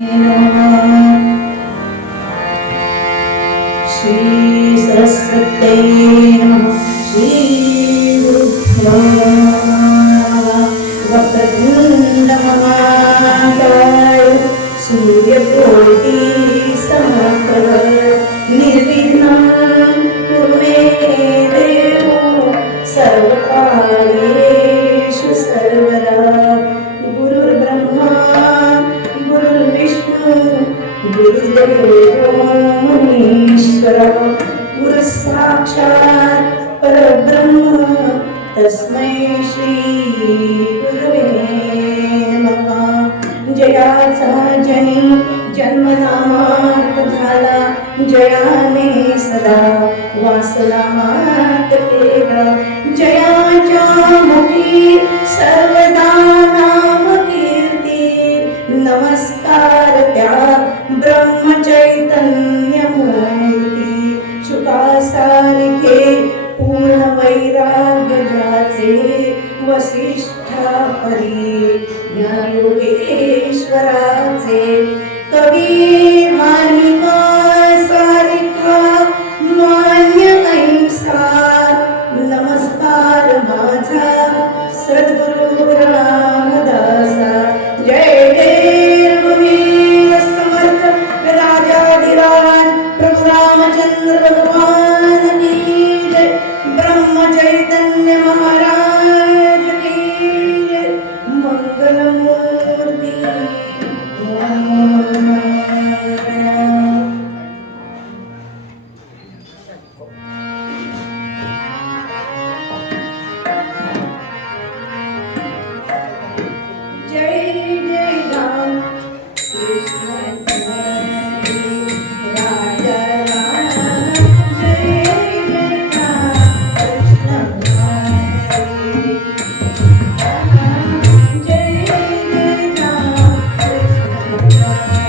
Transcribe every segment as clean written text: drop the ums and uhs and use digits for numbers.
श्री सरस्वती नमः। श्री गुरुभ्यो नमः। वक्रतुंड महाकाय सूर्यकोटि समप्रभ निर्विघ्नं कुरु मे देव सर्वकार्येषु सर्वदा। गुरुर्ब्रह्मा गुरुर्विष्णु गुरुर्देवो महेश्वरः गुरुः साक्षात् परब्रह्म तस्मै श्री गुरवे नमः। जयाचा जनी जन्मनामार्थ झाला, जयाने सदा वासनामार्थ केला। जयाच्या मुखी सर्वदा नाम कीर्ती, नमस्कार त्या ब्रह्मचैतन्य मूर्ती। शुकासारिखे पूर्ण वैराग्य ज्याचे, वसिष्ठा हरी ज्ञानयोगेश्वराचे। कवी मालिका सारिका मान्य ऐसा, नमस्कार माझा सद्गुरु रामदासा। जय जय रघुवीर समर्थ राजाधिराज प्रभु रामचंद्र भगवान की जय। ब्रह्म चैतन्य महाराज की जय। मंगलमूर्ति जय जय राम कृष्ण हरे राजा राम। जय जय राम कृष्ण हरे जय जय राम कृष्ण हरे।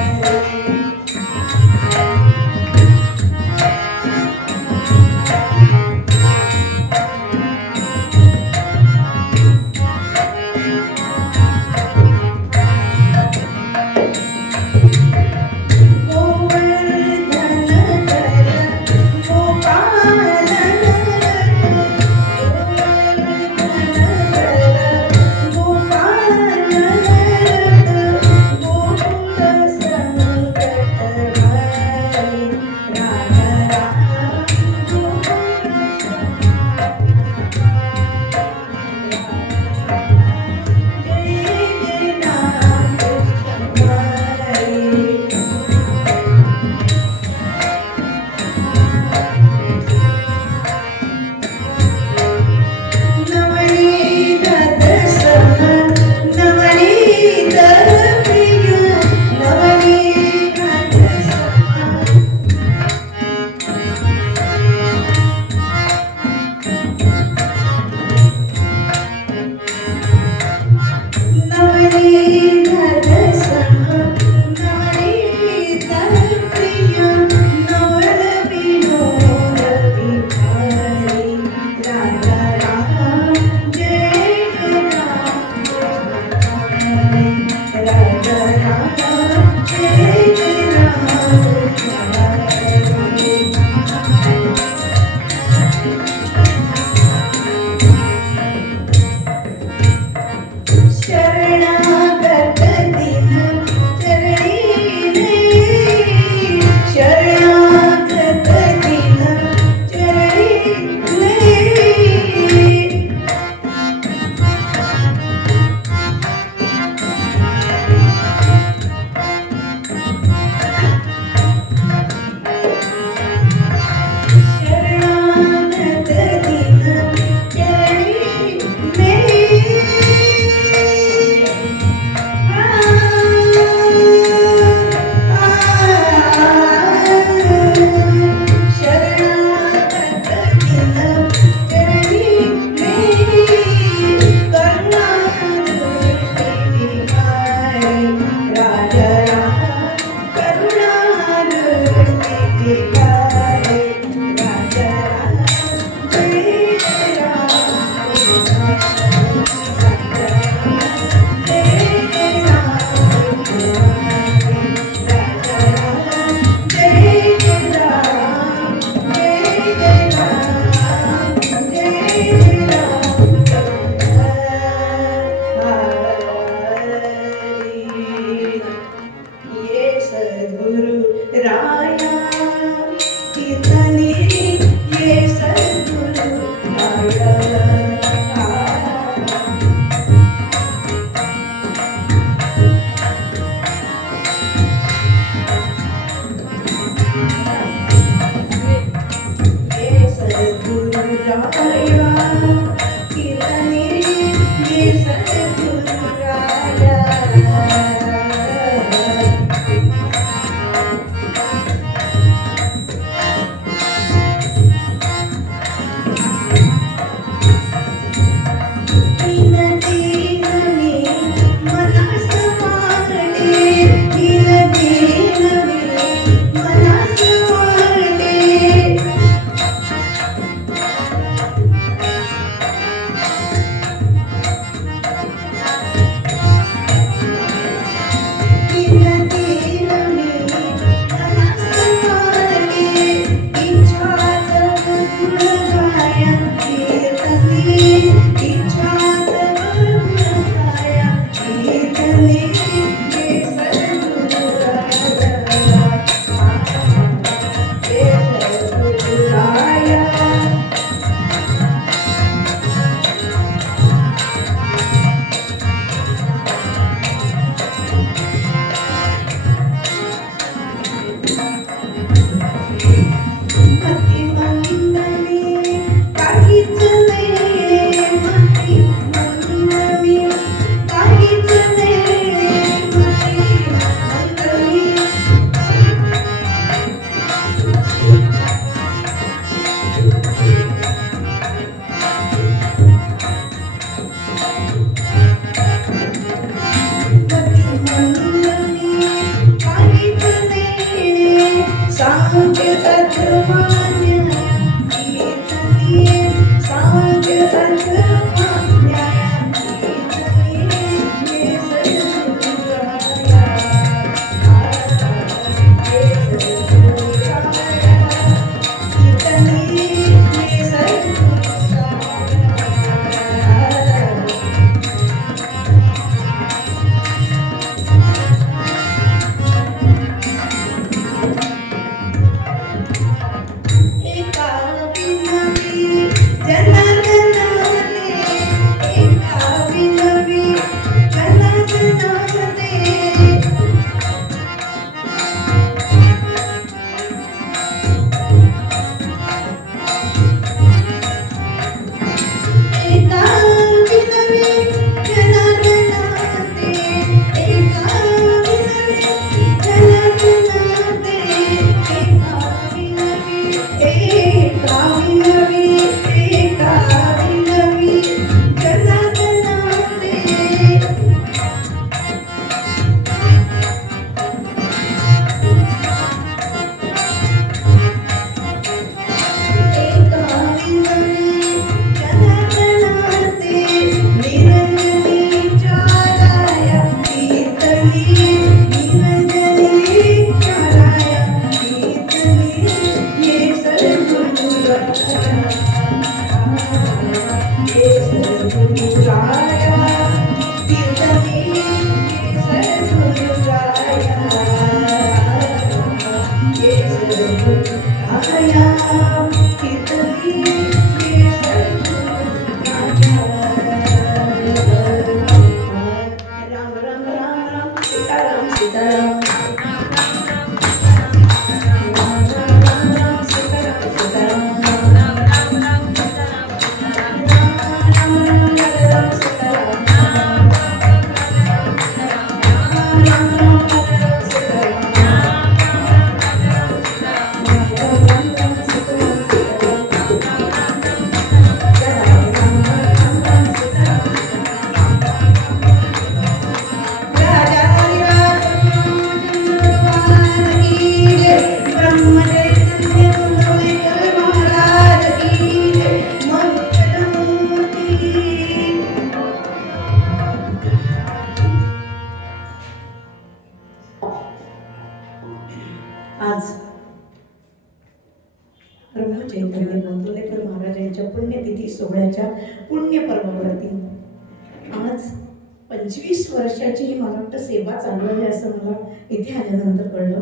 आज ब्रह्मचैतन्य नंदुरेकर महाराज यांच्या पुण्यतिथी सोहळ्याच्या पुण्यपर्वावरती आज 25 वर्षाची मला वाटतं सेवा चालू आहे असं मला इथे आल्यानंतर कळलं.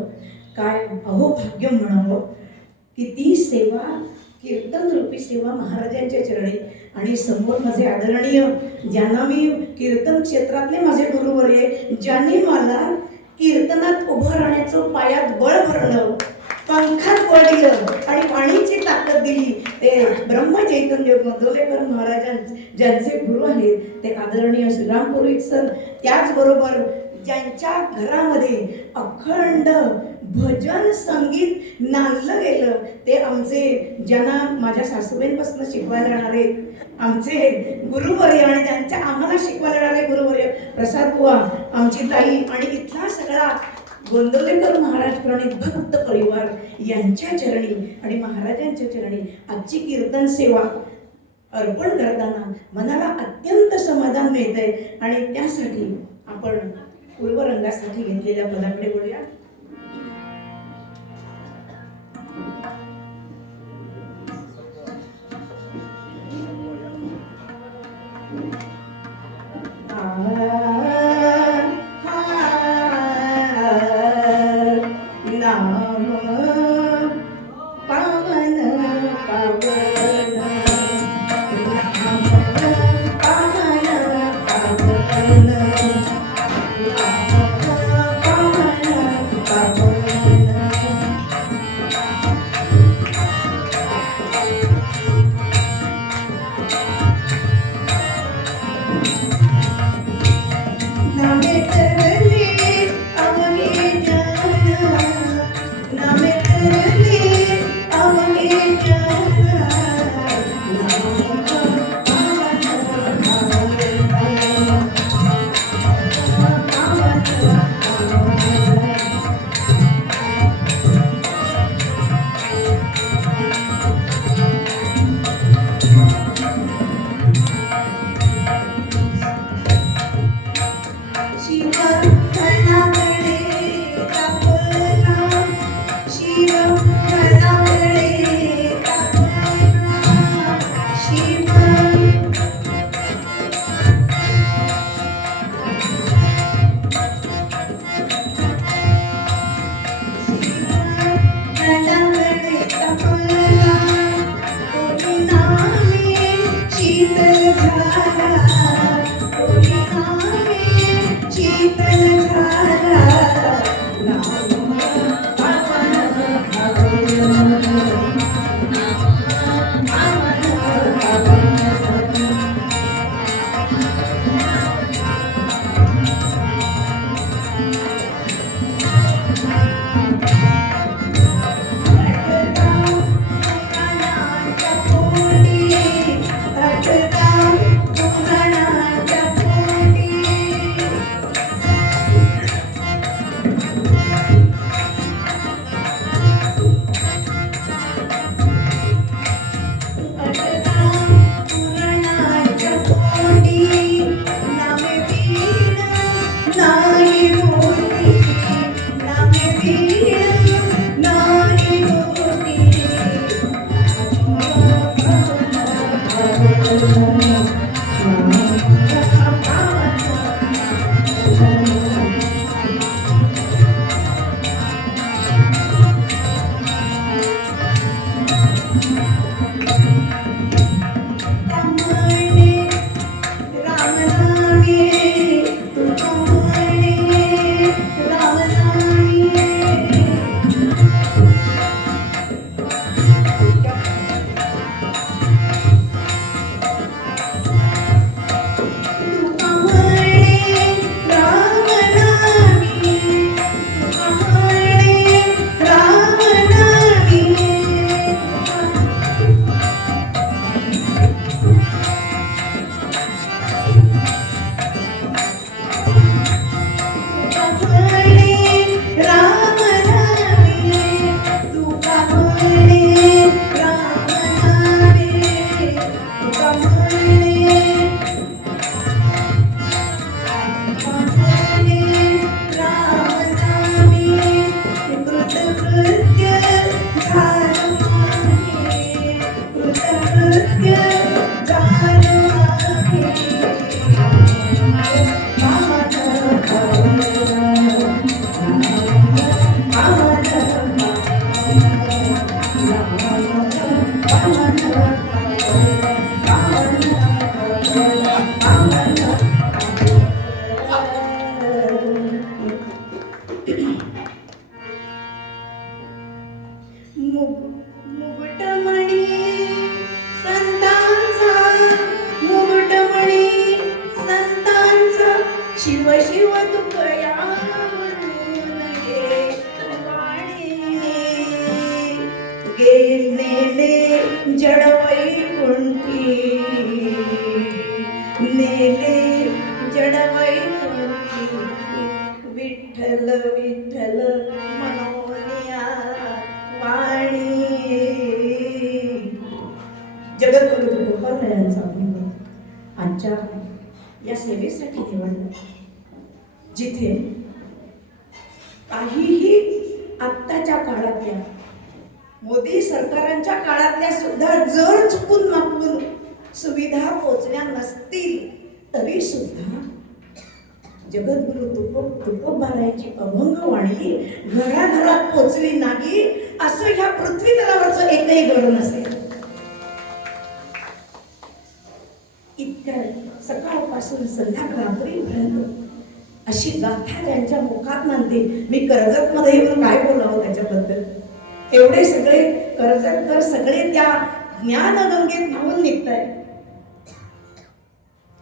काय अहोभाग्य म्हणावं की ती सेवा कीर्तन रूपी सेवा महाराजांच्या चरणी आणि समोर माझे आदरणीय ज्यांना मी कीर्तन क्षेत्रातले माझे गुरुवर्य ज्यांनी मला कीर्तनात उभं राहण्याचं पायात बळ भरलं पंखात पडलं आणि वाणीची ताकद दिली. ते ब्रह्मचैतन्य गोंदवलेकर महाराजां ज्यांचे गुरु आहेत ते आदरणीय श्रीराम पुरोहित सर, त्याचबरोबर ज्यांच्या घरामध्ये अखंड भजन संगीत नांदलं गेलं ते आमचे, ज्यांना माझ्या सासूबाईंपासून शिकवायला येणारे आमचे गुरुवर्य आणि त्यांच्या आम्हाला शिकवायला येणारे गुरुवर्य प्रसाद बुवा, आमची ताई आणि इथला सगळा गोंदवलेकर महाराज प्रणित भक्त परिवार यांच्या चरणी आणि महाराजांच्या चरणी आजची कीर्तन सेवा अर्पण करताना मनाला अत्यंत समाधान मिळतंय. आणि त्यासाठी आपण पूर्वरंगासाठी घेतलेल्या पदाकडे बोलूया. नेले जडवई कुंठी, नेले जडवई कुंठी, विठ्ठल विठ्ठल मनोनिया वाणी. जगद्गुरु तुकोबारायांचा आजच्या या सेवेसाठी निवडलं, जिथे काहीही आत्ताच्या काळातल्या मोदी सरकारांच्या काळातल्या सुद्धा जर चुकून मागून सुविधा पोचल्या नसतील तरी सुद्धा जगद्गुरु तुकोबारायांची अभंग वाणी घराघरात पोचली नाही असं ह्या पृथ्वी तलावरचं एकही घर नसेल. इतक्या सकाळपासून संध्याकाळपर्यंत अशी गाथा त्यांच्या मुखात नांदते. मी कर्जत मध्ये येऊन काय बोलावं त्याच्याबद्दल. एवढे सगळे कर्जतकर सगळे त्या ज्ञानगंगेत न्हावून निघताय.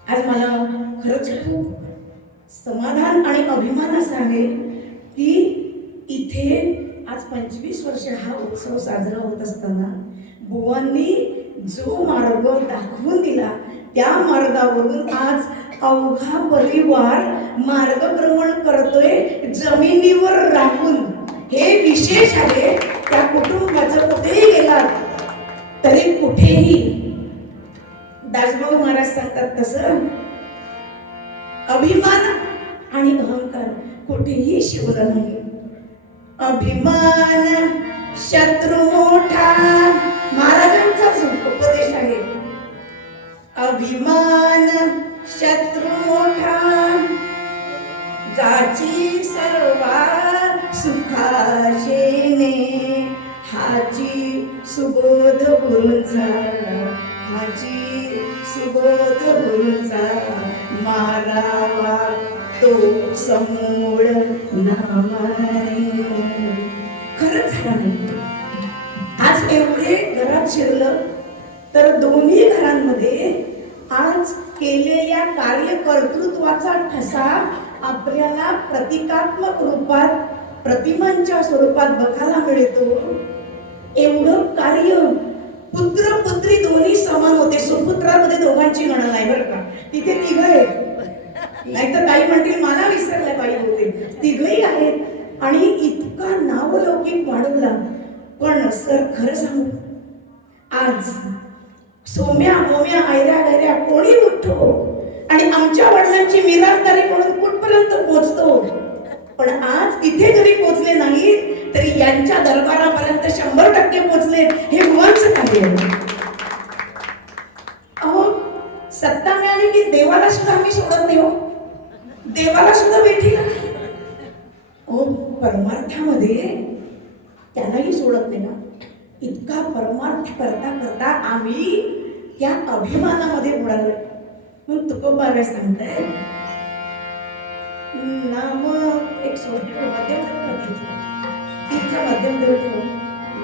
आज मला खरंच खूप समाधान आणि अभिमान असा आहे की इथे आज 25 वर्ष हा उत्सव साजरा होत असताना बुवांनी जो मार्ग दाखवून दिला त्या मार्गावरून आज अवघा परिवार मार्गक्रमण करतोय जमिनीवर राहून. हे विशेष आहे. त्या कुटुंबाचं कुठेही गेलात तरी कुठेही दासभाऊ महाराज सांगतात तसं अभिमान आणि अहंकार कुठेही शिवला नाही. अभिमान शत्रू मोठा महाराजांचाच उपदेश आहे. अभिमान शत्रू मोठा जाची सर्वा सुखाशेने, हाची सुबोध गुरूंचा, हाची सुबोध गुरूंचा मारावा तो समूळ नामाने. खरंच झालं नाही. आज एवढे घरात शिरलं तर दोन्ही घरांमध्ये आज केलेल्या कार्यकर्तृत्वाचा ठसा आपल्याला प्रतिकात्मक रूपात प्रतिमांच्या स्वरूपात बघायला मिळतो. एवढं कार्य पुत्र पुत्री दोन्ही समान होते. सुपुत्रामध्ये दोघांची गणना आहे बरं का. तिथे तिघ आहेत. नाहीतर काही म्हणतील मला विसरल्या बाई होते. तिघही आहेत आणि इतका नावलौकिक वाढवला. पण सर खरं सांगू, आज सोम्या मोम्या ऐऱ्या गैऱ्या कोणी उठतो आणि आमच्या वडिलांची मिरासदारी म्हणून कुठपर्यंत पोहोचतो. पण आज इथे जरी पोहोचले नाही तरी यांच्या दरबारापर्यंत 100% पोहोचले. हे बुवांचं कार्य आहे. अहो सत्ता मिळाली की देवाला सुद्धा आम्ही सोडत नाही हो. देवाला सुद्धा भेटीला नाही. हो परमार्थामध्ये त्यालाही सोडत नाही ना. इतका परमार्थ करता करता आम्ही त्या अभिमानामध्ये बुडालोय. म्हणून तुकोबाराय सांगताय नाम एक सोडलं मध्यम तीनचा मध्यम देव ठेव.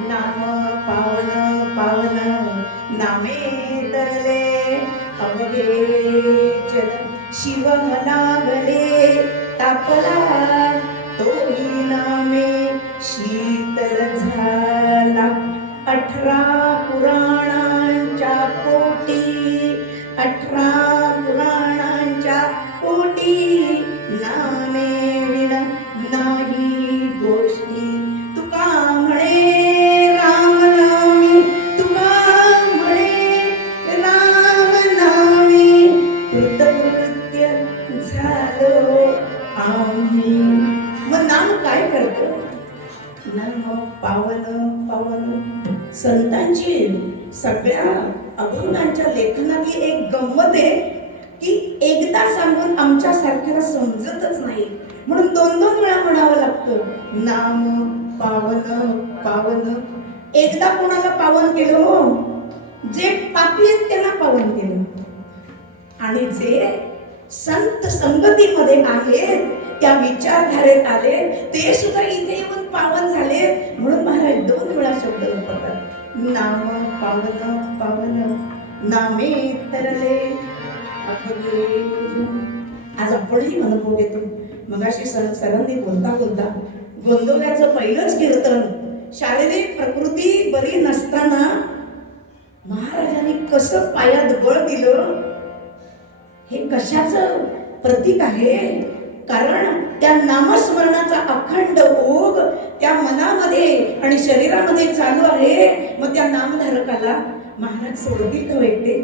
नाम पावन पावन नामे तरले अवघे जन शिव मनागले तापला तोही नामे शीतल झाला. 18 पुराणांच्या पोटी 18 पुराणांच्या पोटी नामे विण नाही गोष्टी. तुका म्हणे राम नामी, तुका म्हणे राम नामी कृतकृत्य झालो आम्ही. मग नाम काय करतो? नाम पावन पावन. संतांची सगळ्या अभंगांच्या लेखनातली एक गंमत आहे की एकदा सांगून आमच्या सारख्याला समजतच नाही म्हणून 2-2 वेळा म्हणावं लागतं नाम पावन पावन. एकदा कोणाला पावन केलं हो, जे पापी आहेत त्यांना पावन केलं आणि जे संत संगतीमध्ये आहेत त्या विचारधारेत आले ते सुद्धा इथे येऊन पावन झाले. म्हणून महाराज 2 वेळा शब्द वापरतात नाम पावन पावन नामे तरले अभगे. आज आपणही अनुभव घेतो. मगाशी सरांनी बोलता बोलता गोंदवल्याचं पहिलंच कीर्तन शारीरिक प्रकृती बरी नसताना महाराजांनी कसं पायात बळ दिलं, हे कशाचं प्रतीक आहे? कारण त्या नामस्मरणाचा अखंड ओघ त्या मनामध्ये आणि शरीरामध्ये चालू आहे. मग त्या नामधारकाला महाराज सोडतील का एकटे?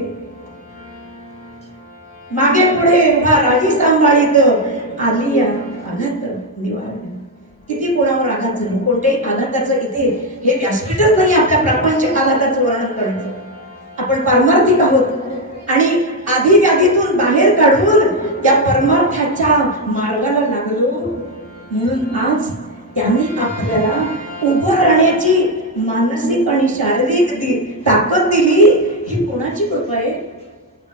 मागे पुढे उभा राही सांभाळीत आली या आघात निवारण. किती कोणावर आघात झाले, कोणत्याही आघाताचं इथे हे व्यासपीठच नाही आपल्या प्रापंचिक आघाताचं वर्णन करायचं. आपण पारमार्थिक आहोत आणि आधी व्याधीतून बाहेर काढून या परमार्थाच्या मार्गाला लागलो. म्हणून आज त्यांनी आपल्याला उभं राहण्याची मानसिक आणि शारीरिक ताकद दिली. ही कोणाची कृपा आहे?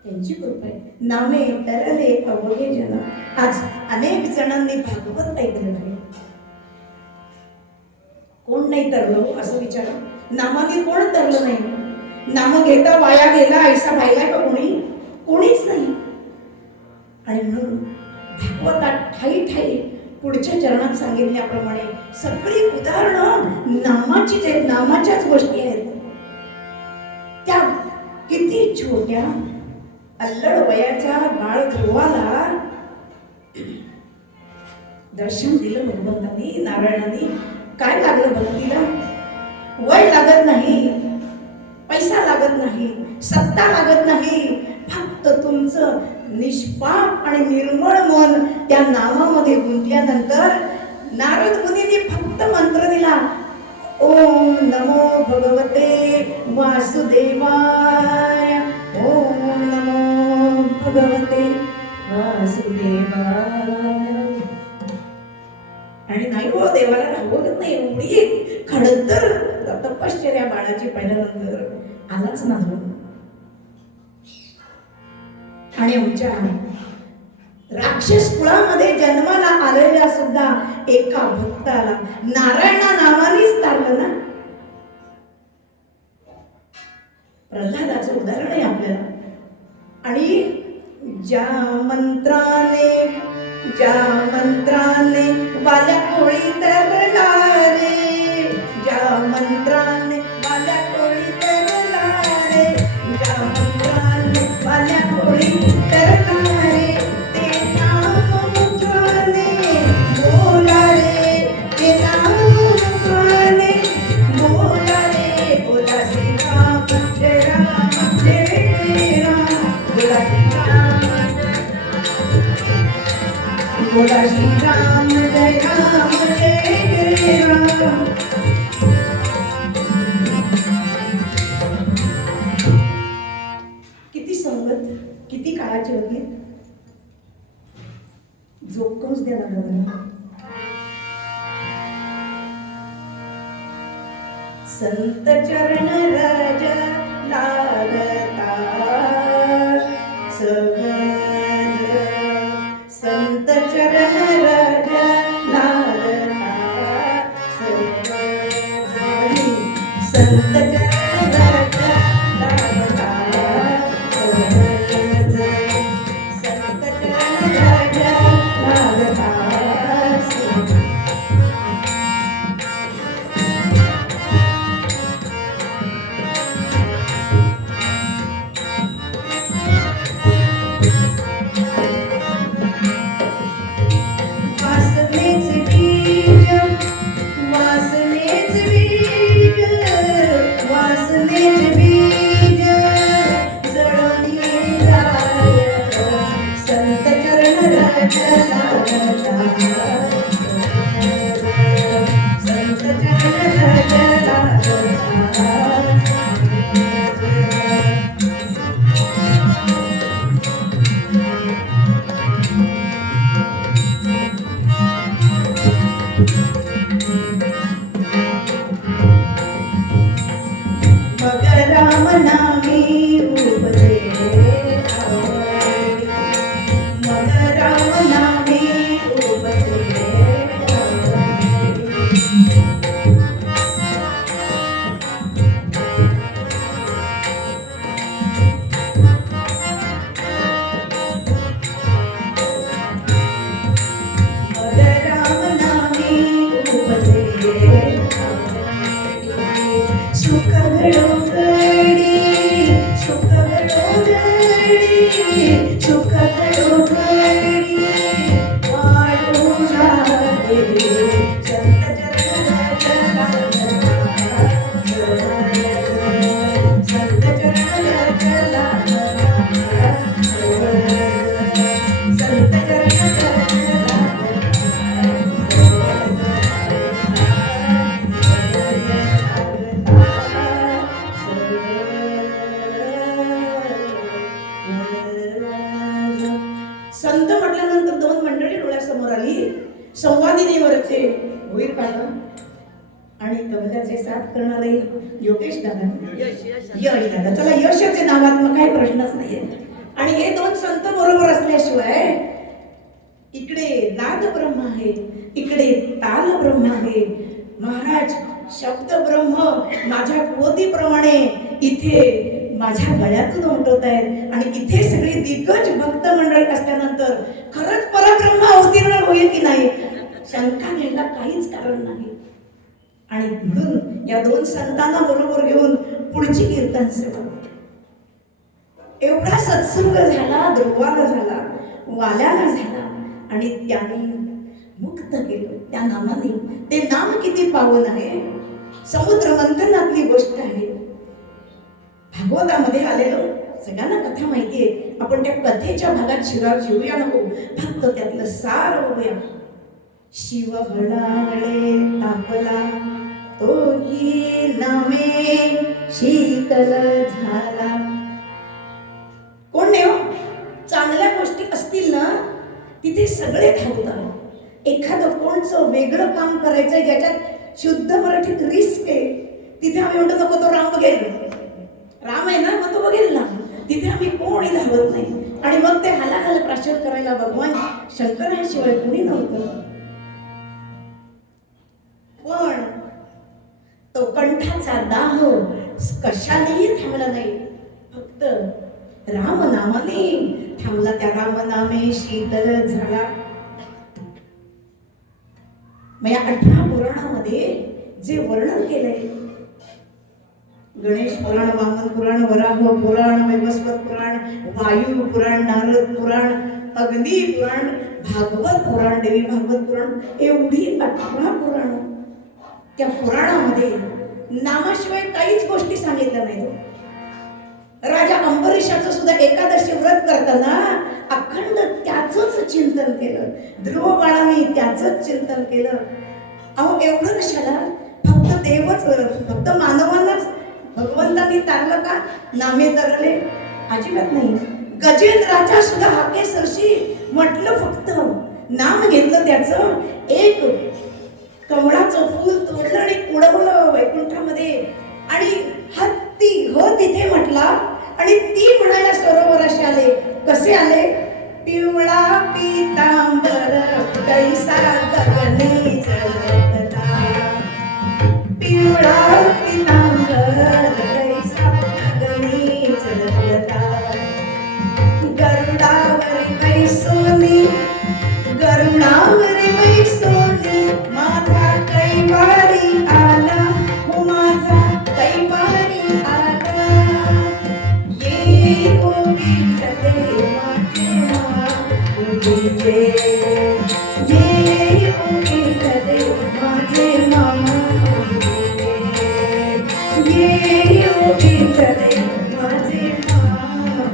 त्यांची कृपा आहे. नामे तरले अवघे जन. आज अनेक जणांनी भागवत ऐकलं नाही. कोण नाही तरलं असं विचारा. नामाने कोण तरलं नाही? नाम घेता वाया गेला ऐसा व्हायलाय का कोणी? कोणीच नाही. आणि म्हणून भागवतात ठाई ठाई पुढच्या चरणात सांगितल्याप्रमाणे सगळी उदाहरणं नामाचीच आहेत, नामाच्याच गोष्टी आहेत. त्या किती छोट्या अल्लड वयाच्या बाळ ध्रुवाला दर्शन दिलं भगवंतांनी, नारायणांनी. काय लागलं भक्तीला? वय लागत नाही, पैसा लागत नाही, सत्ता लागत नाही. फक्त तुमचं निष्पाप आणि निर्मळ मन त्या नामामध्ये गुंतल्यानंतर नारद मुनींनी फक्त मंत्र दिला, ओम नमो भगवते वासुदेवाय, ओम नमो भगवते वासुदेवाय. आणि नाही हो, देवाला रागवत नाही. एवढी खडतर तपश्चर्या बाळाची पाहिल्यानंतर आलाच ना जो. आणि आमच्या राक्षस कुळामध्ये जन्माला आलेल्या सुद्धा एका भक्ताला नारायणा नावानेच तारलं ना. प्रल्हादाचं उदाहरण आहे आपल्याला. आणि ज्या मंत्राने वाल्या कोळी तरला रे, ज्या मंत्राने वाल्या कोळी तरला रे, ज्या मंत्राने वाल्या कोळी तरला रे, ते नाममुखाने बोला रे, ते नाममुखाने बोला रे. बोला श्रीराम जय राम जय राम, बोला श्रीराम, बोला श्रीराम जय राम जय राम. किती संगत, किती काळाची होती. जोखच द्या लागला. संत चरण रज लागता सहज, संत चरण रज लागता सहज, संत चरण रज लागता सहज, संत चरण रज लागता सहज. आणि तबल्याचे साथ करणारे योगेश दादा, यश दादा. चला यशचे नावात मग काही प्रश्नच नाहीये. आणि हे दोन संत बरोबर असल्याशिवाय इकडे नाद ब्रह्म आहे, इकडे ताल ब्रह्म आहे. महाराज शब्द ब्रह्म माझ्या पोतीप्रमाणे इथे माझ्या गळ्यातून उमटत आहेत. आणि इथे सगळी दिग्गज भक्त मंडळी असल्यानंतर खरंच परब्रह्म अवतीर्ण होईल की नाही शंका घ्यायला काहीच कारण नाही. आणि म्हणून या दोन संतांना बरोबर घेऊन पुढची कीर्तन सेवा. एवढा सत्संग झाला, ध्रुवाला झाला, वाल्याला झाला आणि त्याने मुक्त केलं त्या नामाने. ते नाम किती पावन आहे, समुद्र मंथनातली गोष्ट आहे. भागवतामध्ये आलेलो सगळ्यांना कथा माहितीये. आपण त्या कथेच्या भागात शिरूया नको, फक्त त्यातलं सार बघूया. शिव हळाहळे तापला तोही नामे शीतल झाला. कोण नाही हो, चांगल्या गोष्टी असतील ना तिथे सगळे धावतात. एखादं कोणचं वेगळं काम करायचंय ज्याच्यात शुद्ध मराठीत रिस्क आहे, तिथे आम्ही म्हणतो नको तो राम बघेल, राम आहे ना मग तो बघेल ना. तिथे आम्ही कोणी धावत नाही. आणि मग ते हालाहाल प्राशद करायला भगवान शंकराशिवाय कोणी नव्हतं. पण तो कंठाचा दाह कशानेही थांबला नाही, फक्त रामनामाने थांबला. त्या रामनामे शीतल झाला. मग या 18 पुराणामध्ये जे वर्णन केलंय, गणेश पुराण, वामन पुराण, वराह पुराण, वैवस्वत पुराण, वायू पुराण, नारद पुराण, अग्नी पुराण, भागवत पुराण, देवी भागवत पुराण, एवढी 18 पुराण. त्या पुराणामध्ये नामाशिवाय काहीच गोष्टी सांगितल्या नाहीत. राजा अंबरीशाचं सुद्धा एकादशी व्रत करताना अखंड त्याचंच चिंतन केलं. ध्रुव बाळाने त्याचंच चिंतन केलं. अहो एवढं कशाला, फक्त देवच, फक्त मानवांनाच भगवंतांनी तारलं का? नामे तरले अजिबात नाही. गजेंद्राच्या सुद्धा हाके सरशी म्हटलं, फक्त नाम घेतलं त्याचं. एक कमळाचं फूल तोडलं आणि उडवलं वैकुंठामध्ये. आणि हत्ती हो तिथे म्हटला आणि ती म्हणायला सरोवराशी आले. कसे आले? पिवळा पीतांबर कैसा गगनी चलता, पिवळा पीतांबर कैसा गगनी चलता, गरुडावरी बैसोनी, गरुडावरी बैसोनी माझा कैवारी आला, हो माझा कैवारी आला. ये गोविंद देवा ये गोविंद देवा माझे मामा, ये गोविंद देवा माझे मामा.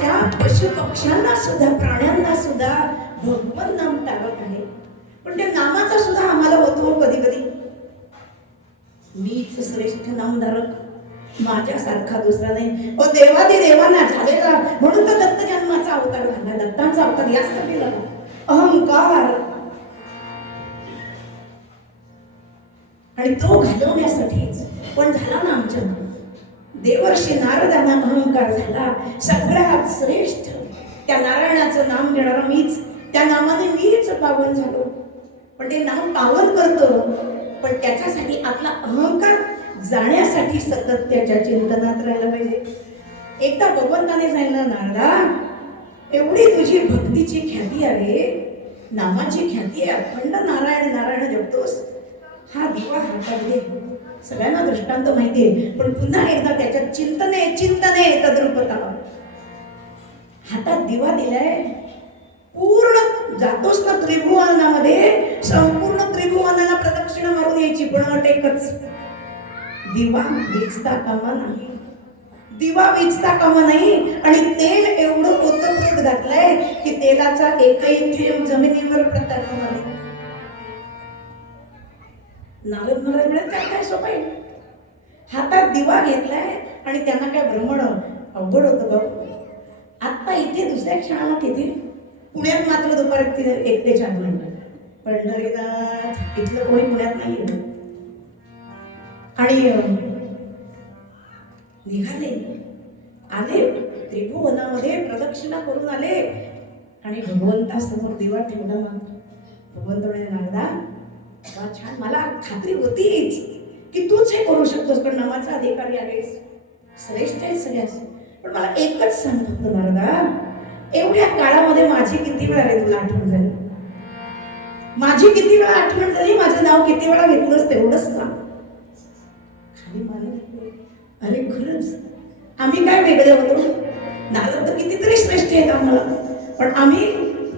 त्या पशु पक्ष्यांना सुद्धा, प्राण्यांना सुद्धा भगवान नाम तारक आहे. पण त्या नामाचा सुद्धा आम्हाला होतो कधी कधी. मीच श्रेष्ठ नामधारक, माझ्यासारखा दुसरा नाही. ओ देवादी देवांना झालेला, म्हणून तर दत्त जन्माचा अवतार झाला, दत्तांचा अवतार जास्त केला. अहंकार, आणि तो घालवण्यासाठीच पण झाला ना आमच्या देवर्षी नारदांना अहंकार झाला. सगळ्यात श्रेष्ठ त्या नारायणाचं नाम घेणारा मीच, त्या नामाने मीच पावन झालो. पण ते नाम पावन करतो, पण त्याच्यासाठी आपला अहंकार जाण्यासाठी सतत त्याच्या चिंतनात राहायला पाहिजे. एकदा भगवंताने सांगितलं, नारदा एवढी तुझी भक्तीची ख्याती आहे, नामाची ख्याती आहे, अखंड नारायण नारायण जपतोस, हा दिवा हातात घे. सगळ्यांना दृष्टांत माहितीये, पण पुन्हा एकदा त्याच्यात चिंतने चिंतने तद्रुपता. हातात दिवा दिलाय, पूर्ण जातोस ना त्रिभुवनामध्ये, संपूर्ण त्रिभुवनाला प्रदक्षिणा मारून यायची, पण अट एकच, दिवा विजता कामा नाही, दिवा विजता कामा नाही. आणि तेल एवढं ओतप्रोत घातलंय की तेलाचा एकही थेंब जमिनीवर पडता कामा नाही. नारद महाराज म्हणत काय सोपं आहे, हातात दिवा घेतलाय आणि त्यांना काय भ्रमण अवघड होतं बाबू. आता इथे दुसऱ्या क्षणाला तिथे पुण्यात मात्र दुपारी 1 ते 4 मिनिटं पंढरीनाथ इथलं कोणी पुण्यात नाही. आणि निघाले, आले त्रिभुवनामध्ये प्रदक्षिणा करून आले आणि भगवंतासमोर दिवा ठेवला. भगवंत म्हणे, नारदा वा छान, मला खात्री होतीच की तूच हे करू शकतोस, पण नामाचा अधिकारी आहेस, श्रेष्ठ आहे सगळ्यास. पण मला एकच सांग फक्त नारदा, एवढ्या काळामध्ये माझी किती वेळा रे तुला आठवण झाली? माझी किती वेळा आठवण झाली? माझं नाव किती वेळा घेतलंस तेवढंच सांग. खाली मानलं, अरे खरंच आम्ही काय वेगळे होतो? नारद तर कितीतरी श्रेष्ठ आहेत आम्हाला, पण आम्ही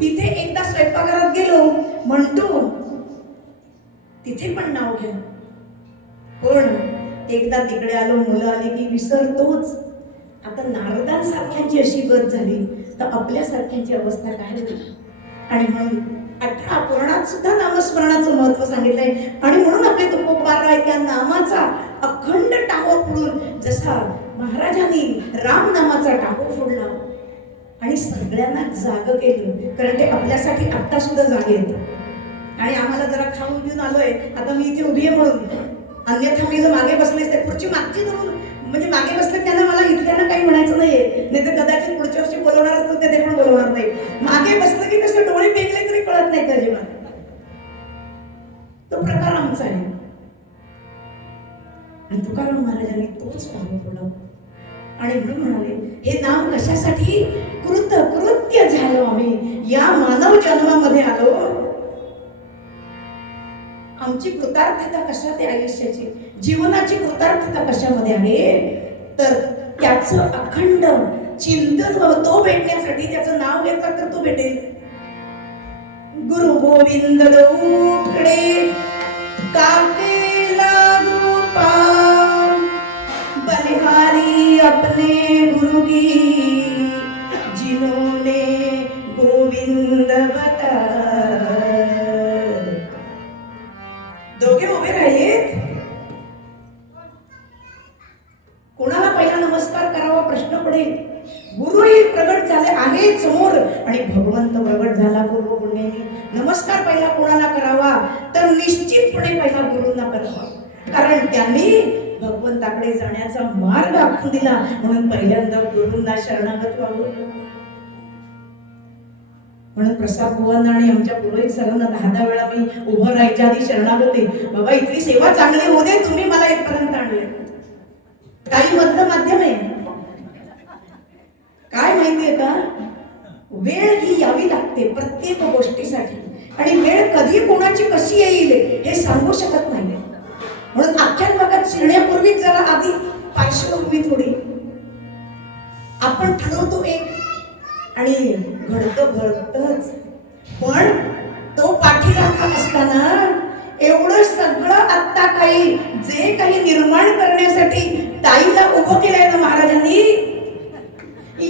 तिथे एकदा स्वयंपाकघरात गेलो म्हणतो तिथे पण नाव घ्या, पण एकदा तिकडे आलो, मुलं आली की विसरतोच. आता नारदांसारख्यांची अशी गत झाली तर आपल्यासारख्यांची अवस्था काय होईल? आणि म्हणून 18 पुराणात सुद्धा नामस्मरणाचं महत्व सांगितलंय. आणि म्हणून आपले तुकोबाराय त्या नामाचा अखंड टाहो फोडून, जसा महाराजांनी राम नामाचा टाहो फोडला आणि सगळ्यांना जाग केलं, कारण ते आपल्यासाठी आत्ता सुद्धा जागे येतं. आणि आम्हाला जरा खाऊन पिऊन आलोय, आता मी इथे उभी आहे म्हणून, अन्यथा मी जर मागे बसले ते खुर्ची मागची धरून म्हणजे मागे बसले, त्यांना मला इथल्यानं काही म्हणायचं नाहीये, नाही तर कदाचित पुढच्या वर्षी बोलवणार असतं ते पण बोलवणार नाही. मागे बसलं की कसं डोळे पेगले तरी कळत नाही अजिबात. तो प्रकार आमचा आहे. आणि तुकाराम महाराजांनी तोच टाहो फोडला आणि म्हणून म्हणाले, हे नाम कशासाठी? कृत्य झालो आम्ही, या मानव जन्मामध्ये आलो. आमची कृतार्थता कशात आहे? आयुष्याची जीवनाची कृतार्थता कशामध्ये आहे? तर त्याचं अखंड चिंतन तो भेटण्यासाठी, त्याचं नाव घेतलं तर तो भेटेल. गुरु गोविंद दोकडे काके लागू पाव, बलिहारी अपने गुरु की जिन्होंने गोविंद बता. दोघे उभे राहिलेत. कोणाला पहिला नमस्कार करावा प्रश्न पडेल. गुरुही प्रगट झाले आहे समोर आणि भगवंत प्रगट झाला गुरु पुण्याने. नमस्कार पहिला कोणाला करावा? तर निश्चितपणे पहिला गुरूंना करावा, कारण त्यांनी भगवंताकडे जाण्याचा मार्ग आखून दिला. म्हणून पहिल्यांदा गुरूंना शरणागत व्हावं. म्हणून प्रसाद बुवांना आणि आमच्या पुरोहित सरांना 10 वेळा मी उभं राहायच्या आधी शरणागती, बाबा इथली सेवा चांगली होऊ दे, तुम्ही मला इथपर्यंत आणले. काही मधलं माध्यम आहे काय माहितीये का? वेळ ही यावी लागते प्रत्येक गोष्टीसाठी, आणि वेळ कधी कोणाची कशी येईल हे सांगू शकत नाही. म्हणून आख्यान भागात शिरण्यापूर्वी जरा आधी पार्श्वभूमी थोडी आपण ठरवतो एक आणि घडतं घडतच. पण तो पाठीराखा असताना एवढं सगळं आत्ता काही जे काही निर्माण करण्यासाठी ताईला उभं केलंय ना महाराजांनी,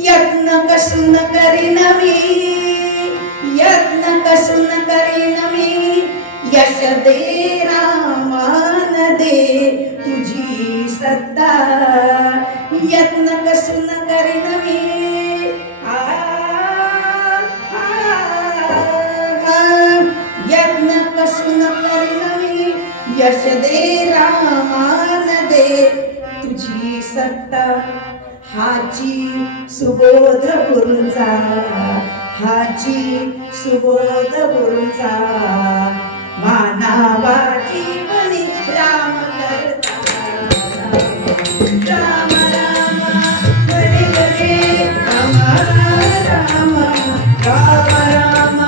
यत्न कसून करीन मी, यत्न कसून करीन मी, यश दे रामान दे तुझी सत्ता, यत्न कसून करीन मी, यत्न कसून करीन मी, यश दे रामान दे तुझी सत्ता. हाची सुबोध गुरूंचा, हाची सुबोध गुरूंचा, मानावाची मनी राम करता, राम राम हरे हरे, राम राम राम राम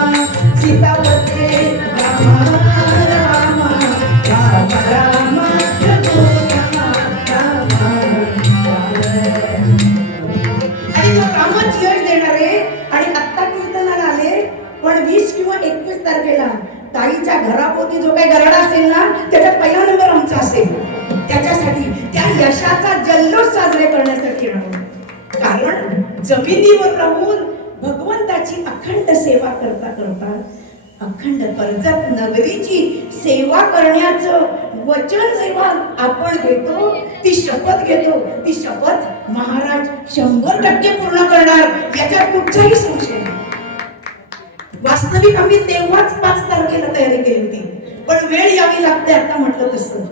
सीतापते, राम राम राम राम रघुरामा, राम आणि तो रामच यश देणारे. आणि आत्ता कीर्तनाला आले, पण 20 किंवा 21 तारखेला ताईच्या घरापोती जो काही गरडा असेल ना, त्याच्यात पहिला नंबर आमचा असेल. त्याच्यासाठी त्या यशाचा जल्लोष साजरे करण्यासाठी येणार. कारण जमिनीवर राहून भगवंताची अखंड सेवा करता करता अखंड कर्जत नगरीची सेवा करण्याचं वचन जेव्हा आपण घेतो, ती शपथ घेतो, ती शपथ महाराज 100% पूर्ण करणार, याच्यात कुठचाही संशय नाही. वास्तविक आम्ही तेव्हाच 5 तारखेला तयारी केली होती, पण वेळ यावी लागते. आता म्हटलं तसं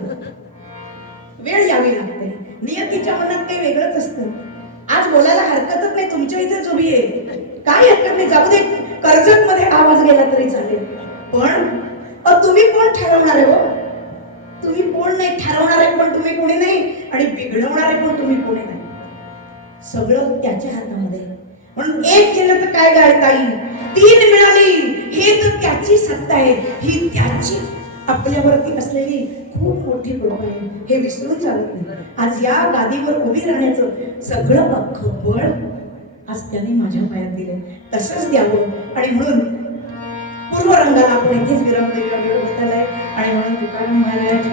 वेळ यावी लागते. नियतीच्या मनात काही वेगळंच असतं. आज बोलायला हरकतच नाही, तुमच्या इथेच उभी आहे, काय हरकत नाही, जाऊ दे. कर्जत मध्ये आवाज गेला तरी चालेल, पण तुम्ही कोण ठरवणार आहे हो? तुम्ही कोण नाही ठरवणार आहे, पण तुम्ही कोणी नाही, आणि बिघडवणार आहे पण तुम्ही कोणी नाही. सगळं त्याच्या हातामध्ये. म्हणून एक केलं तर काय गाळता येईल, 3 मिळाली हे तर त्याची सत्ता आहे, ही त्याची आपल्यावरती असलेली खूप मोठी कृपा आहे, हे विसरून चालत नाही. आज या गादीवर उभी राहण्याचं सगळं अख्खं बळ आज त्याने माझ्या पायात दिले, तसंच द्यावं. आणि म्हणून पूर्व रंगाला आपण इथेच विराम देऊया. वेळ होत आलाय आणि म्हणून तुकाराम महाराज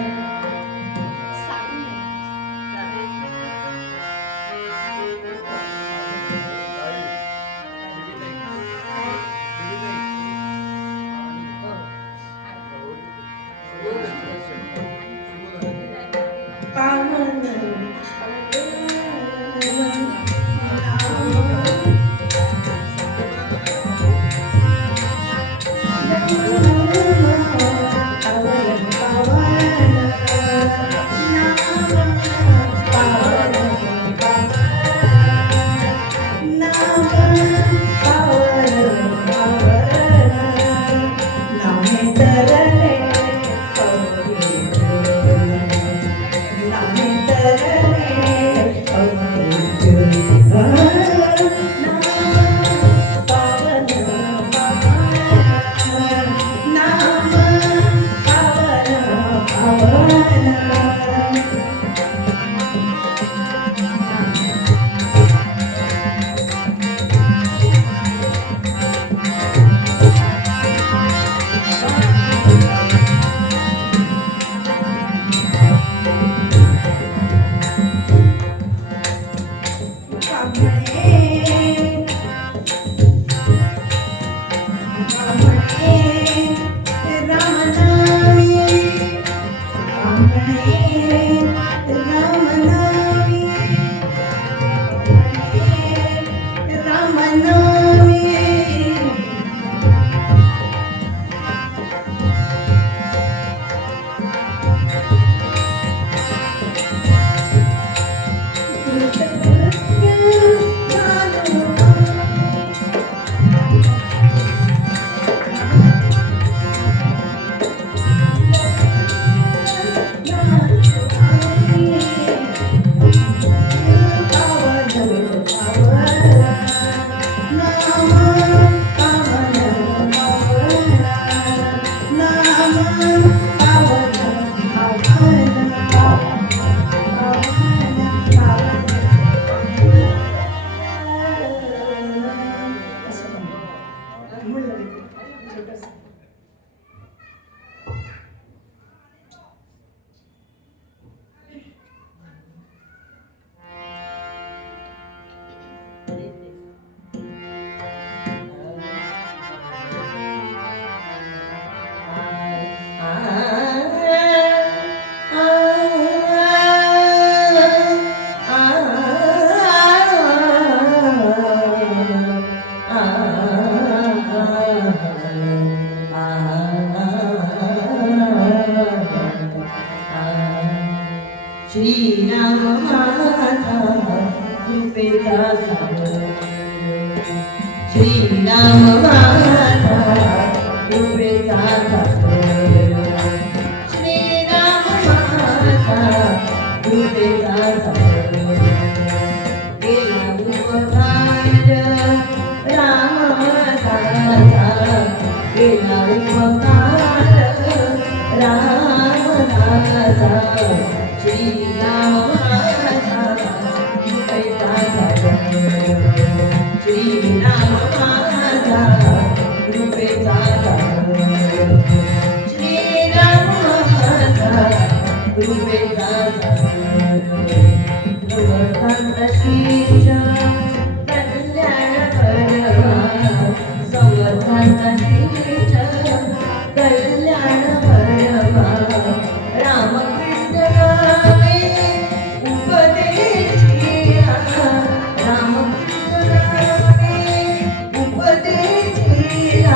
श्रीराम माझा कृपेचा सागर, श्रीराम माझा कृपेचा सागर, श्रीराम माझा कृपेचा सागर, गेला उपकार रामाचा, गेला उपकार रामनाचा, श्रीराम माझा कृपेचा सागर, श्रीराम माझा कृपेचा सागर, श्रीराम माझा कृपेचा सागर, समर्थांचा शीर्ष कल्याण करवा, समर्थांचा शीर्ष कल्याण करवा, रामकृष्ण नामे उपदेशिया, रामकृष्ण नामे उपदेशिया,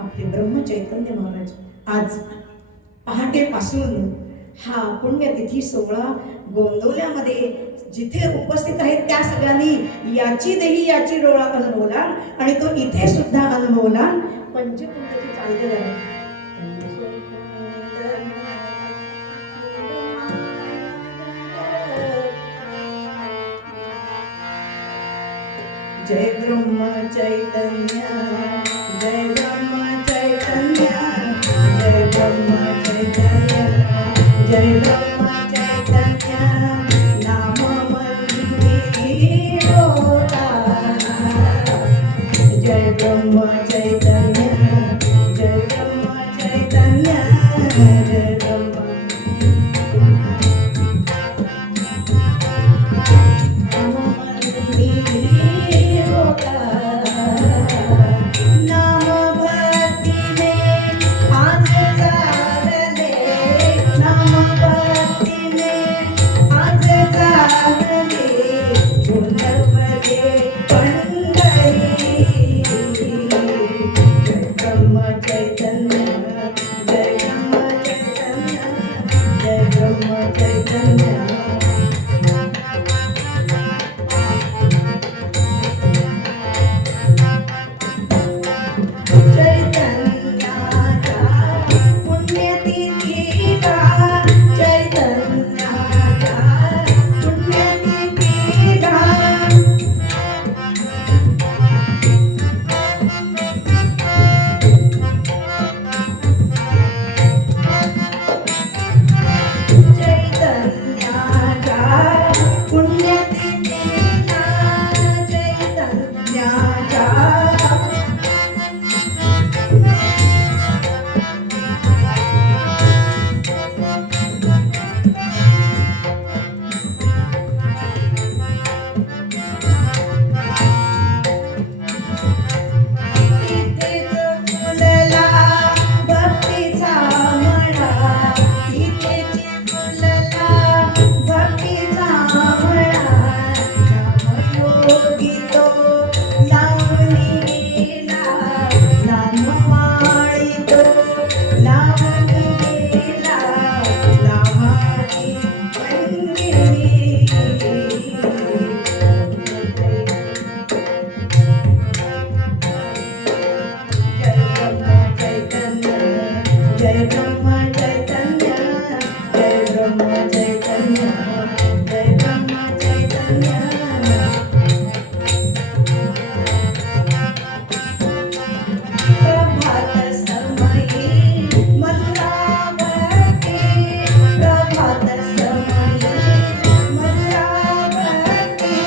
आपले ब्रह्मचैतन्य महाराज आज पहाटेपासून हा पुण्यतिथी सोहळा गोंदवल्यामध्ये जिथे उपस्थित आहेत त्या सगळ्यांनी याची देही याची डोळा अनुभवला आणि तो इथे सुद्धा अनुभवला. पंचकुंडाची चालते जरा. जय ब्रह्म चैतन्य, जय ब्रह्म चैतन्य, जय ब्रह्म चैतन्य, जय ब्रह्म चैतन्य. नाम मंदिरी होता. जय ब्रह्म चैतन्य, जय ब्रह्म चैतन्य, जय ब्रह्म. नाम मंदिरी होता. नाम भक्तीने आज जागले, नाम भक्तीने आज जागले, बोलवले पंढरी. जय ब्रह्म चैतन्य, जय ब्रह्म चैतन्य, जय ब्रह्म चैतन्य. चैतन्याचा पुण्यतिथीला, चैतन्याचा पुण्यतिथीला. चैतन्याचा पुण्यतिथीला, चैतन्याचा. इथेच फुलला भक्तीचा मळा, इथेच फुलला भक्तीचा मळा. नामयोगी तो लावून गेला, नाममाळी तो लावून गेला, नामाची मंदिरी. जय ब्रह्म चैतन्य, जय ब्रह्म चैतन्य, जय ब्रह्म चैतन्य. प्रभात समयी मंदावती, प्रभात समयी मंदावती.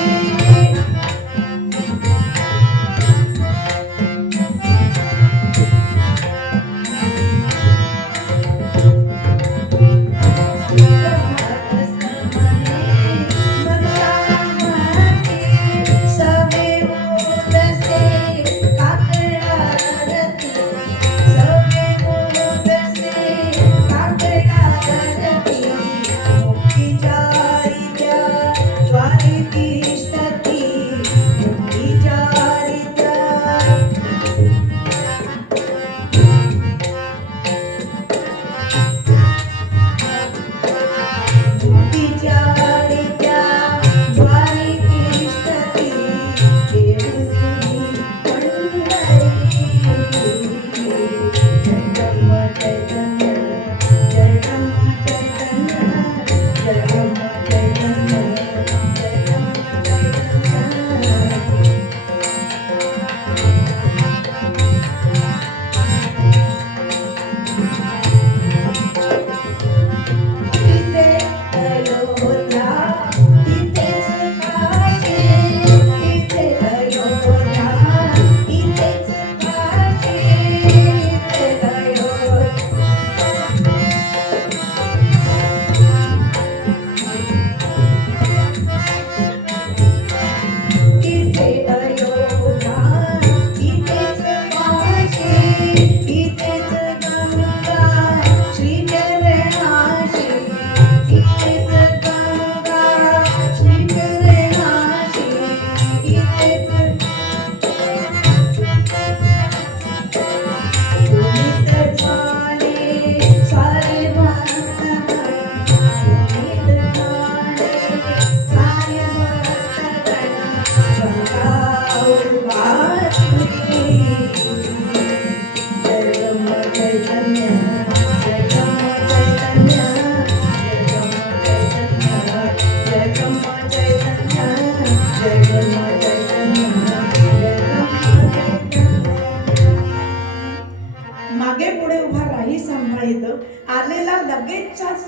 सांभाळित आलेला लगेचचाच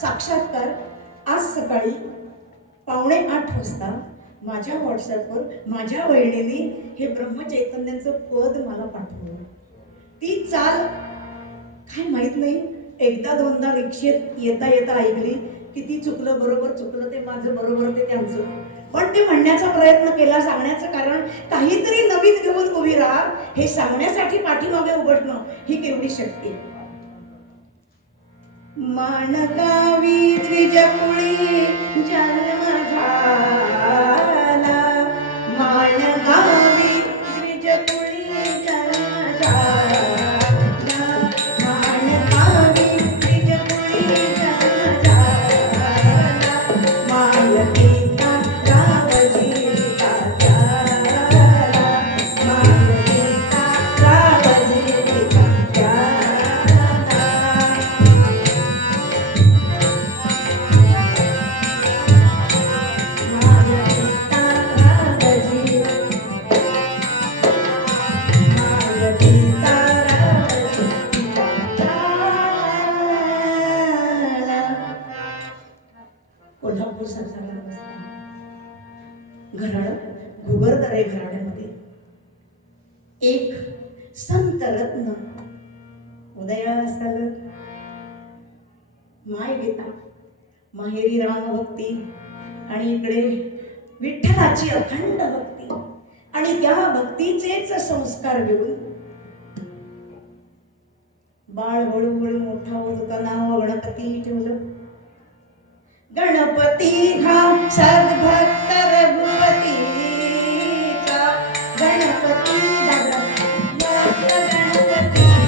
साक्षात्कार आज सकाळी 7:45 वाजता माझ्या व्हॉट्सॲपवर माझ्या वहिनीने हे ब्रह्मचैतन्याचं पद मला पाठवलं. ती चाल काय माहित नाही, एकदा दोनदा रिक्षेत येता येता ऐकली. किती चुकलं, बरोबर चुकलं, ते माझं बरोबर, ते त्यांचं, पण ते म्हणण्याचा प्रयत्न केला. सांगण्याचं कारण काहीतरी नवीन घेऊन उभी राहा हे सांगण्यासाठी पाठीमागे उघडणं ही केवढी शक्ती. माणगावी द्विजकुळी जन्म झाला, माणगावी द्विजकुळी जन्म झाला, माणगावी द्विजकुळी जन्म झाला, मायकीचा रावजी झाला, मायकीचा रावजी झाला. कोल्हापूर संसारात घराड घुबरदरे घराण्यामध्ये एक संत रत्न उदयास आलं. माय गीता, माहेरी रामभक्ती आणि इकडे विठ्ठलाची अखंड भक्ती आणि त्या भक्तीचेच संस्कार घेऊन बाळ हळूहळू मोठा होत होता. नाव गणपती ठेवलं. गणपती घा सद्भक्त रघुपतीचा, गणपती दादा गणपतीचा,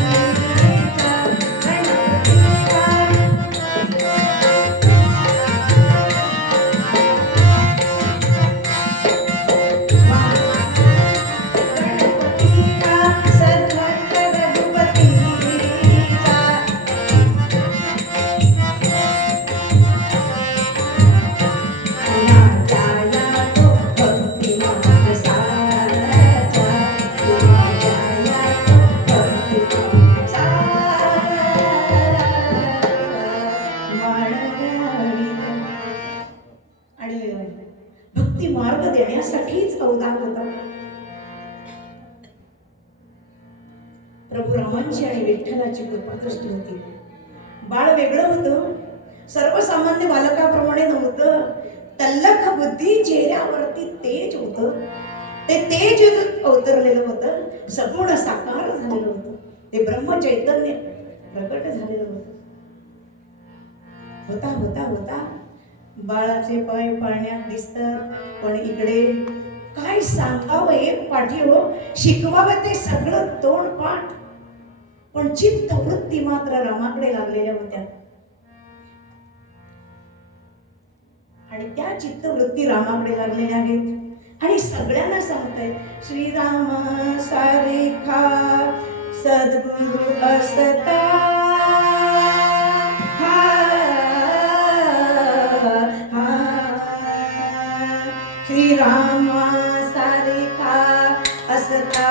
गणपती घा सद्भक्त रघुपतीचा. आणि भक्ती मार्ग देण्यासाठीच अवतार होता. प्रभू रामांची आणि विठ्ठलाची कृपादृष्टी होती. बाळ वेगळं होतं, सर्वसामान्य बालकाप्रमाणे नव्हतं. तल्लख बुद्धी चेहऱ्यावरती तेज होतं. ते तेज अवतरलेलं होतं, सगुण साकार झालेलं होतं. ते ब्रह्मचैतन्य प्रकट झालेलं होतं. होता होता होता बाळाचे पाय पाळण्यात दिसतात, पण इकडे काय सांगावं एक पाठी हो, शिकवावं ते सगळं तोंडपाठ, पण चित्त वृत्ती मात्र रामाकडे लागलेल्या होत्या. आणि त्या चित्तवृत्ती रामाकडे लागलेल्या आहेत आणि सगळ्यांना सांगताय श्रीराम सारेखा सद्गुरु असता, श्रीराम सारेखा असता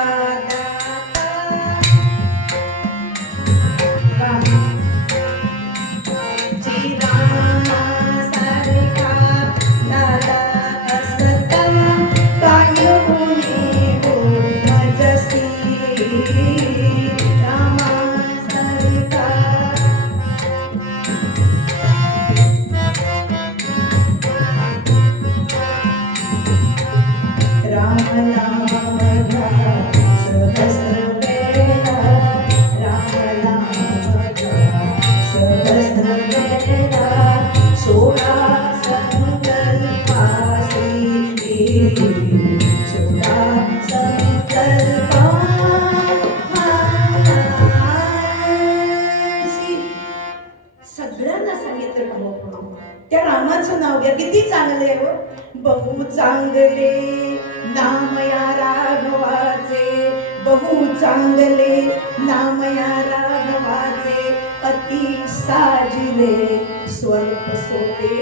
सगळ्यांना सांगितलं भाऊ, त्या रामाचं नाव घ्या, किती चांगले हो, बहु चांगले नाम या राघवाचे, बहु चांगले नाम या राघवाचे, अति साजिले स्वल्प सोपे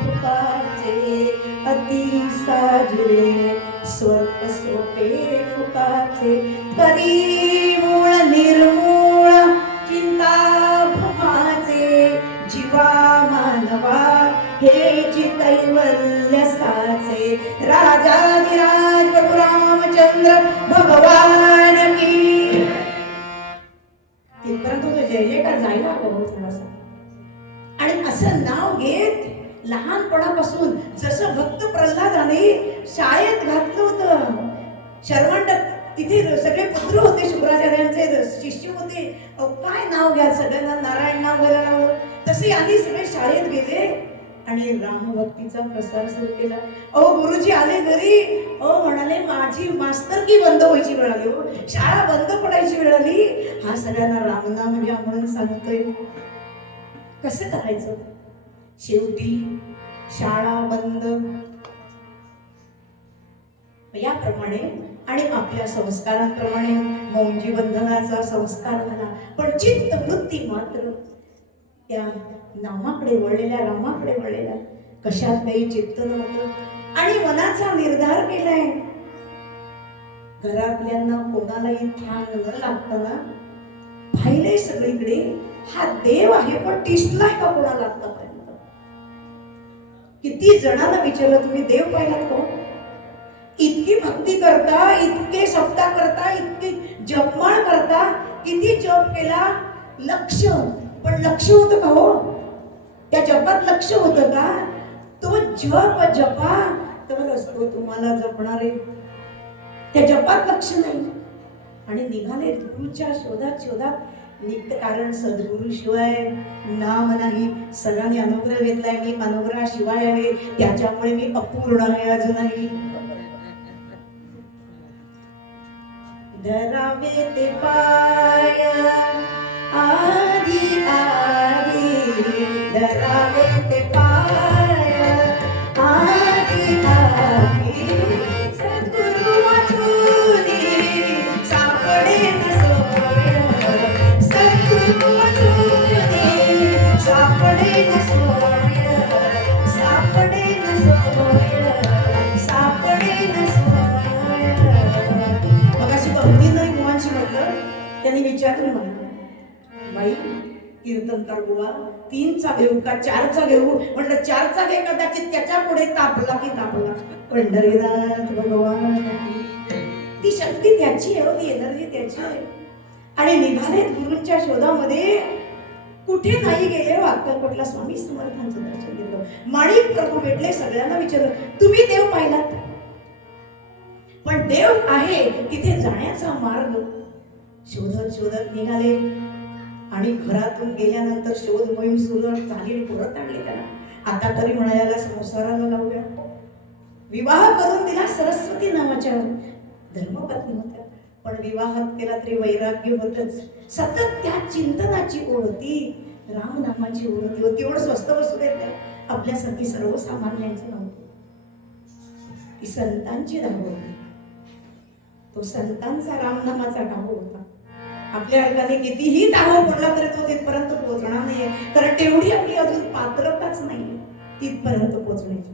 फुकाचे, अति साजिले स्वल्प सोपे फुकाचे, करी मूळ निर्मूळ चिंता तुझी कैवल्य साचे राजाधिराज प्रभू रामचंद्र भगवान की. तिथपर्यंत तो जय जयकार जायला हवं थोडासा. आणि असं नाव घेत लहानपणापासून जसं भक्त प्रल्हादाने शाळेत घातलं होतं, शर्वंट तिथे सगळे पुत्र होते, शुक्राचार्यांचे शिष्य होते. काय नाव घ्या, सगळ्यांना नारायण नाव घ्यायला लावलं. तसे आधी सगळे शाळेत गेले आणि रामभक्तीचा प्रसार सुरू केला. अहो गुरुजी आले घरी, अहो म्हणाले माझी मास्तरकी बंद व्हायची वेळ आली, हो शाळा बंद पडायची वेळ आली. हा सगळ्यांना रामनाम घ्या म्हणून सांगतोय. कसं करायचं? शेवटी शाळा बंद. याप्रमाणे आणि आपल्या संस्कारांप्रमाणे मौंजी बंधनाचा संस्कार झाला, पण चित्त वृत्ती मात्र त्या नामाकडे वळलेल्या, रामाकडे वळलेल्या. कशात काही चित्त नव्हतं आणि मनाचा निर्धार केलाय. घरातल्यांना कोणालाही ध्यान न लागताना पाहिले सगळीकडे हा देव आहे, पण टिसलाय का कोणाला आतापर्यंत? किती जणांना विचारलं तुम्ही देव पाहिलात कोण? इतकी भक्ती करता, इतके सप्ताह करता, इतकी जपमाळ करता, किती जप केला, लक्ष, पण लक्ष होतं का हो? त्या जपात लक्ष होतं का? तो जप जपा तर असतो तुम्हाला जपणारे, त्या जपात लक्ष नाही. आणि निघाले गुरुच्या शोधात शोधात नित्य, कारण सद्गुरु शिवाय नाम नाही. सगळ्यांनी अनुग्रह घेतलाय, मी अनुग्रह शिवाय आहे, त्याच्यामुळे मी अपूर्ण आहे अजूनही. धरावे ते पाय आधी आधी, धरावे ते पाय आधी आधी, सद्गुरु वाचूनी सापडे न सोय, सद्गुरु वाचूनी सापडे न सोय, सापडे न सोय, सापडे न सोय. मगाशी भक्तीनं गुवांशी म्हटलं, त्यांनी विचारलं मला, बाई कीर्तनकार बुवा 3चा घेऊ का 4चा घेऊ? म्हटलं 4चा घे, कदाचित त्याच्या पुढे तापला की तापला. पंढरीनाथ भगवान, ती शक्ती त्याची आहे, ती एनर्जी त्याची आहे. आणि निघाले गुरूंच्या शोधामध्ये. कुठे नाही गेले, अक्कलकोटला स्वामी समर्थांचं दर्शन घेतलं, माणिक प्रभू भेटले. सगळ्यांना विचारलं तुम्ही देव पाहिलात? पण देव आहे तिथे जाण्याचा मार्ग शोधत शोधत निघाले. आणि घरातून गेल्यानंतर शोध मोहीम सुरू झाली, परत आणली त्याला. आता तरी म्हणायला संसाराला लावूया. विवाह करून दिला सरस्वती नावाच्या धर्मपत्नी होत्या, पण विवाहात केला तरी वैराग्य होतच. सतत त्या चिंतनाची ओढ होती, रामनामाची ओढ होती. एवढं स्वस्त वस्तू देत नाही, आपल्यासारखी सर्वसामान्यांची नव्हती, ती संतांची धाव होती. तो संतांचा रामनामाचा डाव होता. आपल्या अर्गाने कितीही डाव पडला तरी तो तिथपर्यंत पोहोचणार नाही, कारण तेवढी आपली अजून पात्रताच नाही तिथपर्यंत पोहोचण्याची.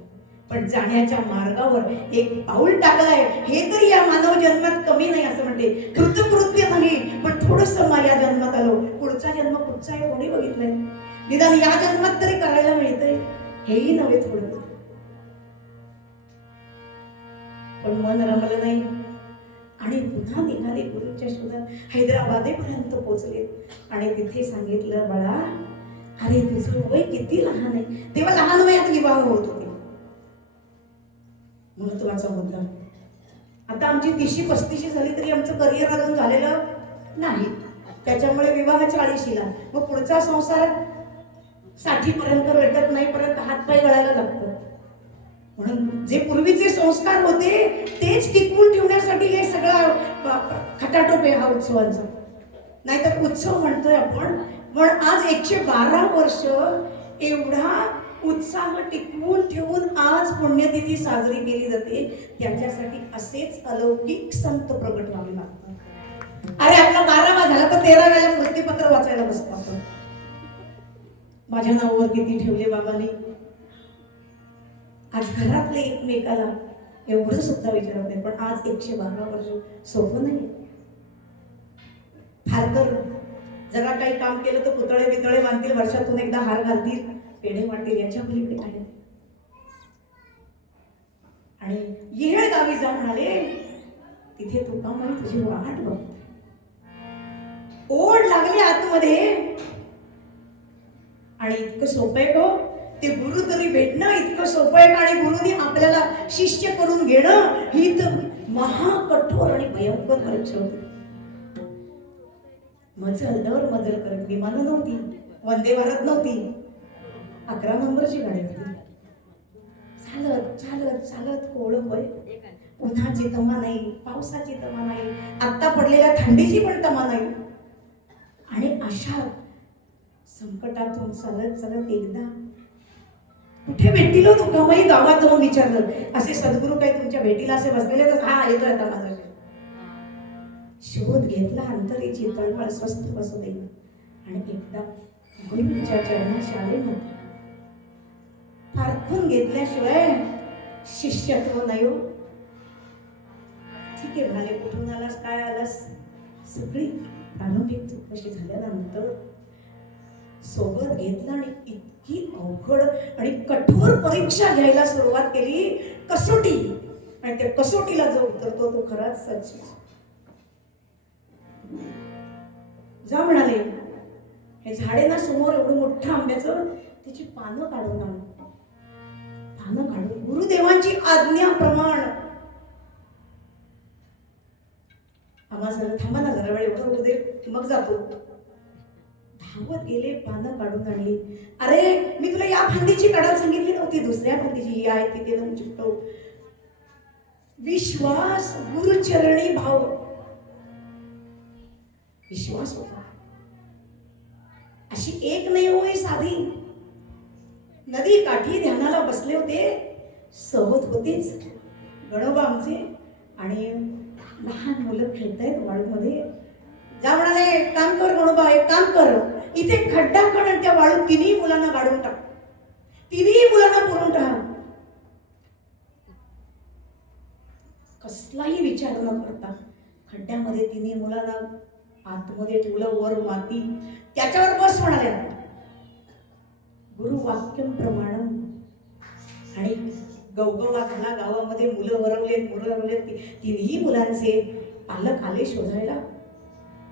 पण जाण्याच्या मार्गावर एक पाऊल टाकलाय, हे तरी या मानव जन्मात कमी नाही असं म्हणते. कृतकृत्य नाही, पण थोडस या जन्मात आलो, पुढचा जन्म कुठचा आहे कोणी बघितलंय? निदान या जन्मात तरी करायला मिळतंय, हेही नव्हे थोडं. पण मन रमलं नाही आणि पुन्हा निघाले गुरुच्या शोधात. हैदराबादेपर्यंत पोहोचले आणि तिथे सांगितलं, बाळा अरे तुझं वय किती लहान आहे. तेव्हा लहान वयात विवाह होत होते. महत्वाचा मुद्दा. आता आमची 30-35 झाली तरी आमचं करिअर अजून झालेलं नाही, त्याच्यामुळे विवाह 40ला. मग पुढचा संसार 60 पर्यंत भेटत नाही, पर्यंत हातपाय गळायला लागतं. म्हणून जे पूर्वीचे संस्कार होते तेच टिकवून ठेवण्यासाठी हे सगळं खटाटोप हा उत्सवांचा. नाहीतर उत्सव म्हणतोय आपण, पण आज 112 वर्ष एवढा उत्साह टिकवून ठेवून आज पुण्यतिथी साजरी केली जाते. त्याच्यासाठी असेच अलौकिक संत प्रगट व्हावे लागतात. अरे आपला 12वा झाला तर 13व्याला मृत्यूपत्र वाचायला बसतो आपण. माझ्या नावावर किती ठेवले बाबांनी. आज घरातले एकमेकाला एवढं सुद्धा विचारत नाही, पण आज 112 वर्ष सोपं नाही. फार तर जरा काही काम केलं तर पुतळे बितळे बांधतील, वर्षातून एकदा हार घालतील, पेढे वाटतील, याच्या पलीकडे काय नाही. आणि येळ गावी जा म्हणाले. तिथे तुकामाई तुझी वाट बघते. ओढ लागली आतमध्ये. आणि इतकं सोपं आहे गो ते गुरु तरी भेटणं, इतकं सोपं आहे का? आणि गुरुनी आपल्याला शिष्य करून घेणं ही तर महाकठोर आणि भयंकर परीक्षा होती. मजल करत विमानं नव्हती, वंदे भारत नव्हती, 11 नंबरची गाडी होती. चालत चालत चालत कोवळं वय, उन्हाची तमा नाही, पावसाची तमा नाही, आत्ता पडलेल्या थंडीची पण तमा नाही. आणि अशा संकटातून चालत चालत एकदा कुठे भेटतील तुकामाई गावात जाऊन विचारलं. असे सद्गुरू काय तुमच्या भेटीला असे बसलेले? हा येतोय आता माझा शोध घेतला. अंतरीची तळमळ स्वस्थ बसू देईल. आणि एकदा गुरुच्या चरणा शाळेमध्ये पारखून घेतल्याशिवाय शिष्यत्व नाही हो. ठीक आहे म्हणाले, कुठून आलास, काय आलास? सगळी प्रारंभिक चौकशी झाल्यानंतर सोबत घेतलं आणि इतकी अवघड आणि कठोर परीक्षा घ्यायला सुरुवात केली, कसोटी. आणि त्या कसोटीला जो उतरतो तो खराच सच. जा म्हणाले, हे झाडे ना समोर एवढं मोठं आंब्याचं, त्याची पानं काढून आण. पानं काढून गुरुदेवांची आज्ञा प्रमाण. आम्हाला थांबा ना जरा वेळ, एवढं होऊ दे मग जातो. धावत गेले, पानं काढून आणली. अरे मी तुला या फांदीची काढायला सांगितली नव्हती, दुसऱ्या फांदीची ही आहे तिथे जाऊन चिकटव. विश्वास, गुरुचरणी भाव, विश्वास होता. अशी एक नाही होय साधी. नदी काठी ध्यानाला बसले होते, सोबत होतेच गणोबा आमचे आणि लहान मुलं खेळतायत वाळूमध्ये. जा म्हणाले, काम कर गणोबा, एक काम कर, इथे खड्डा खण आणि त्या वाळू तिन्ही मुलांना गाडून टाक, तिन्ही मुलांना पुरून टाक. कसलाही विचार न करता खड्ड्यामध्ये तिन्ही मुलांना आतमध्ये ठेवलं, वर माती, त्याच्यावर बस म्हणाले. गुरु वाक्यम प्रमाण. आणि गवगवा झाला गावामध्ये, मुलं वरवलेत. तिन्ही मुलांचे पालक आले शोधायला.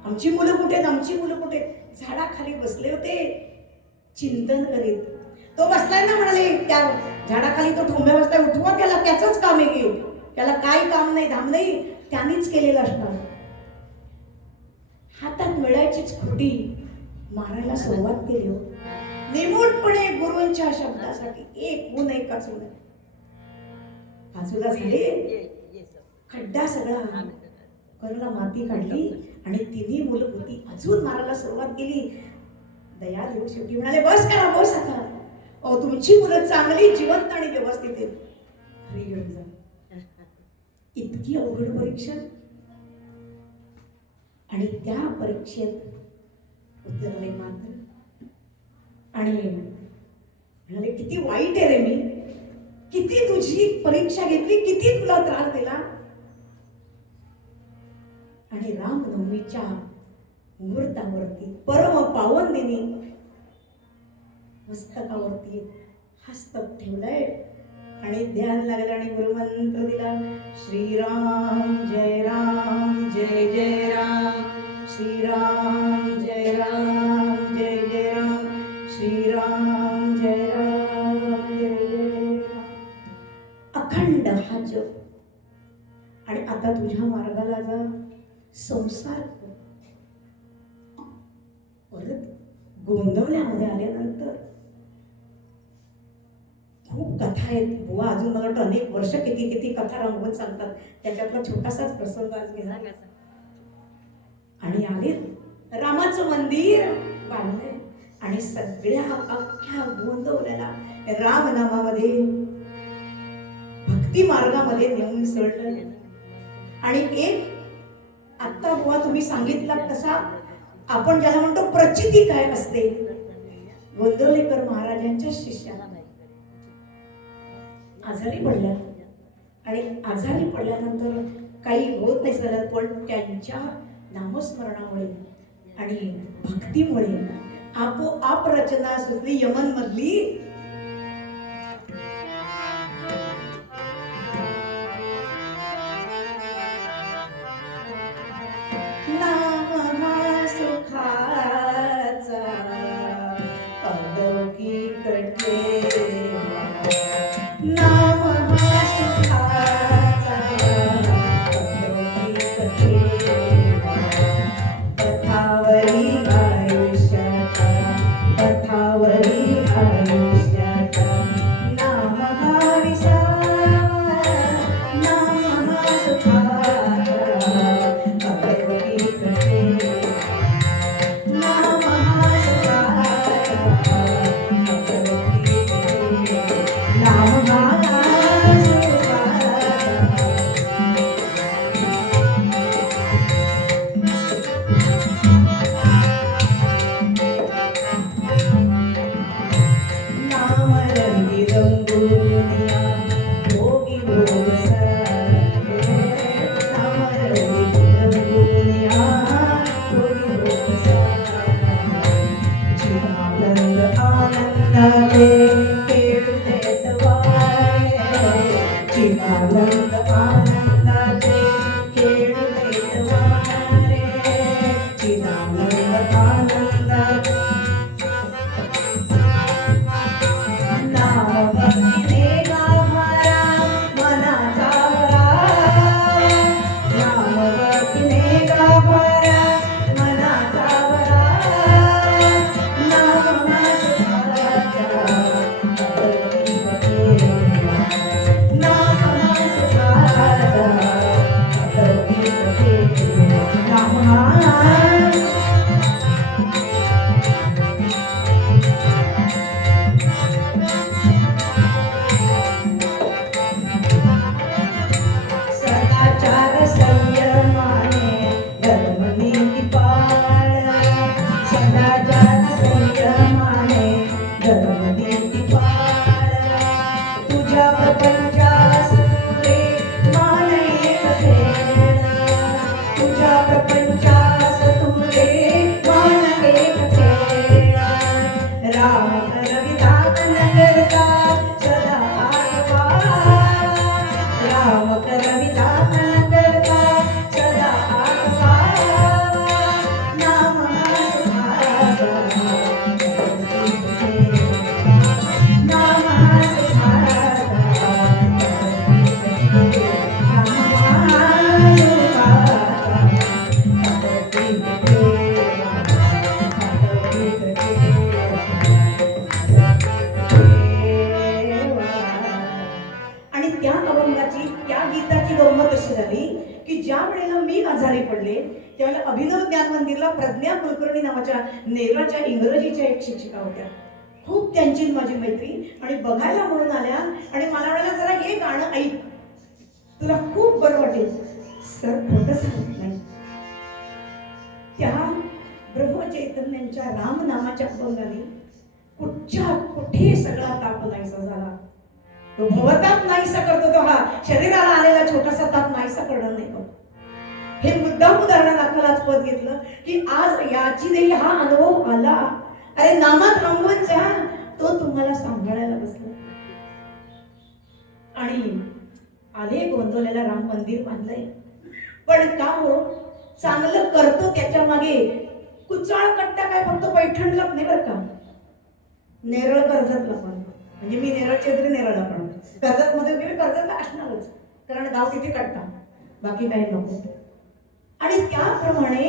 आमची मुलं कुठे, आमची मुलं कुठे? झाडाखाली बसले होते चिंतन करीत. तो बसलाय ना म्हणाले, त्या झाडाखाली तो ठोंब्या बसलाय, उठवा त्याला, त्याचंच काम आहे की, त्याला काय काम नाही, धाम नाही, त्यानेच केलेलं असणार. हातात मिळायचीच खोटी मारायला सुरुवात केली. निमूटपणे गुरूंच्या शब्दासाठी एक गुण एकाच गुण बाजूला झाले. खड्डा सगळा करला, माती काढली आणि तिन्ही मुलं होती अजून मारायला सुरुवात केली. दया देव शेवटी म्हणाले, बस करा, बस आता. अहो तुमची मुलं चांगली, जिवंत आणि व्यवस्थित आहेत, घरी घेऊन जा. इतकी अवघड परीक्षा. आणि त्या परीक्षेत उतरले मात्र. आणि म्हणाले, किती वाईट आहे रे मी, किती तुझी परीक्षा घेतली, किती तुला त्रास दिला. आणि रामनवमीच्या मुहूर्तावरती, परम पावन दिनी मस्तकावरती हस्तक ठेवलाय आणि ध्यान लागलं आणि गुरुमंत्र दिला. श्रीराम जय राम जय जय राम, श्रीराम जय राम जय जय राम, श्रीराम जय राम जय जय राम. अखंड हा जप. आणि आता तुझ्या मार्गाला जा, संसार परत गोंधवल्यामध्ये आल्यानंतर खूप कथा आहेत बुवा. अजून मला वाटतं अनेक वर्ष किती कथा रंगवत सांगतात. त्याच्यातला छोटासाच प्रसंग आज घेणार. आणि आले रामाचं मंदिर बांधलंय आणि सगळ्या अख्ख्या गोंधवल्याला रामनामामध्ये, भक्ती मार्गामध्ये नेऊन सोडलं. आणि एक आता बुवा तुम्ही सांगितला तसा आपण ज्याला म्हणतो प्रचिती काय असते, गोंदवलेकर महाराजांच्या शिष्याला आजारी पडल्या. आणि आजारी पडल्यानंतर काही होत नाही झालं, पण त्यांच्या नामस्मरणामुळे आणि भक्तीमुळे आपोआप रचना सुचली यमन मधली. आनंदाचे खेळुलेत वारे चिदानंद आनंदाचे खेळुलेत वारे चिदानंद आनंदाचे नाम भक्तीने गाभारा मनाचा भरा नाम भक्तीने गाभारा मनाचा भरा नाम माझा नाम सदाचार संयमाने धर्मनीती पाळ सदाचार संयमाने धर्मनीती पाळ तुझ्या प्रपंचास तुले मान एक ठेव तुझ्या प्रपंचास तुले मान एक ठेव राम करविधान नगरता सदा आठवा राम करविधान नगरता सदा आठवा नाम माझा नाम आणि त्या अभंगाची त्या गीताची गंमत अशी झाली की ज्या वेळेला मी आजारी पडले त्यावेळेला अभिनव ज्ञान मंदिरला प्रज्ञा कुलकर्णी नावाच्या नेरळच्या इंग्रजीच्या एक शिक्षिका होत्या. खूप त्यांची माझी मैत्री आणि बघायला म्हणून आल्या आणि मला म्हणाल्या जरा हे गाणं ऐक तुला खूप बरं वाटेल. सर खोटं सांगत नाही त्या ब्रह्मचैतन्यांच्या राम नामाच्या अभंगाने कुठे सगळा ताप नाहीसा झाला. तो भवताप नाहीसा करतो तो हा शरीराला आलेला छोटासा ताप नाहीसा करणार नाही. हे मुद्दाम उदाहरण दाखवायला आज पद घेतलं की आज याची नाही हा अनुभव आला. अरे नामात रंगवत जा तो तुम्हाला सांभाळायला बसला. आणि आले गोंदवलेला राम मंदिर बांधलंय पण का हो चांगलं करतो त्याच्या मागे कुचाळ कट्टा काय फक्त पैठणला नाही बरं का नेरळ कर्जतला पण म्हणजे मी नेरळचे तरी नेरळला पण कर्जत मध्ये वगैरे कर्जतला असणारच कारण गाव तिथे कट्टा बाकी काही नको. आणि त्याप्रमाणे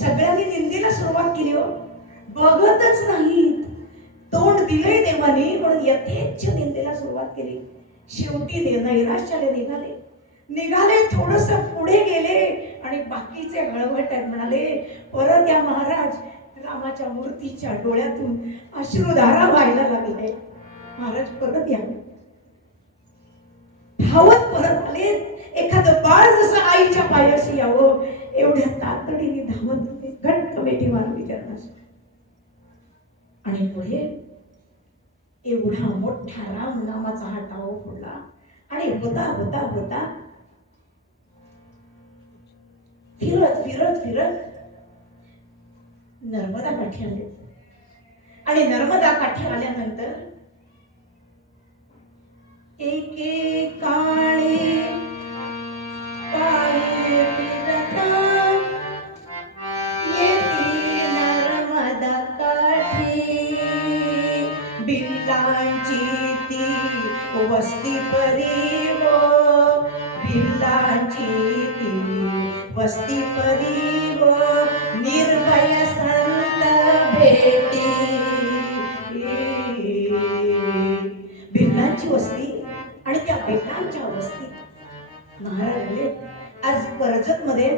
सगळ्यांनी निंदेला सुरुवात केली हो बघतच नाही तोंड दिलंय देवानी म्हणून यथेच्छ निंदेला सुरुवात केली. शेवटी नैराश्याने निघाले थोडस पुढे गेले आणि बाकीचे हळवट म्हणाले परत या महाराज रामाच्या मूर्तीच्या डोळ्यातून अश्रुधारा व्हायला लागले. महाराज परत या धावत परत आले. एखादं बाळ जसं आईच्या पायाशी यावं एवढ्या तातडीने धावत घट्ट मिठी मारली चरणाशी आणि पुढे एवढा मोठा राम नामाचा हा टाव फोडला आणि होता होता होता फिरत फिरत फिरत नर्मदा काठी आले. आणि नर्मदा काठी आल्यानंतर एकेकाळी पायी फिरता येती नर्मदा काठी बिल्लांची ती वस्ती परी हो बिल्लांची ती वस्ती परी हो निर्भय संत भेटी बिल्लांची वस्ती आणि त्या बिल्लांच्या वस्तीत महाराज आले. आज कर्जत मध्ये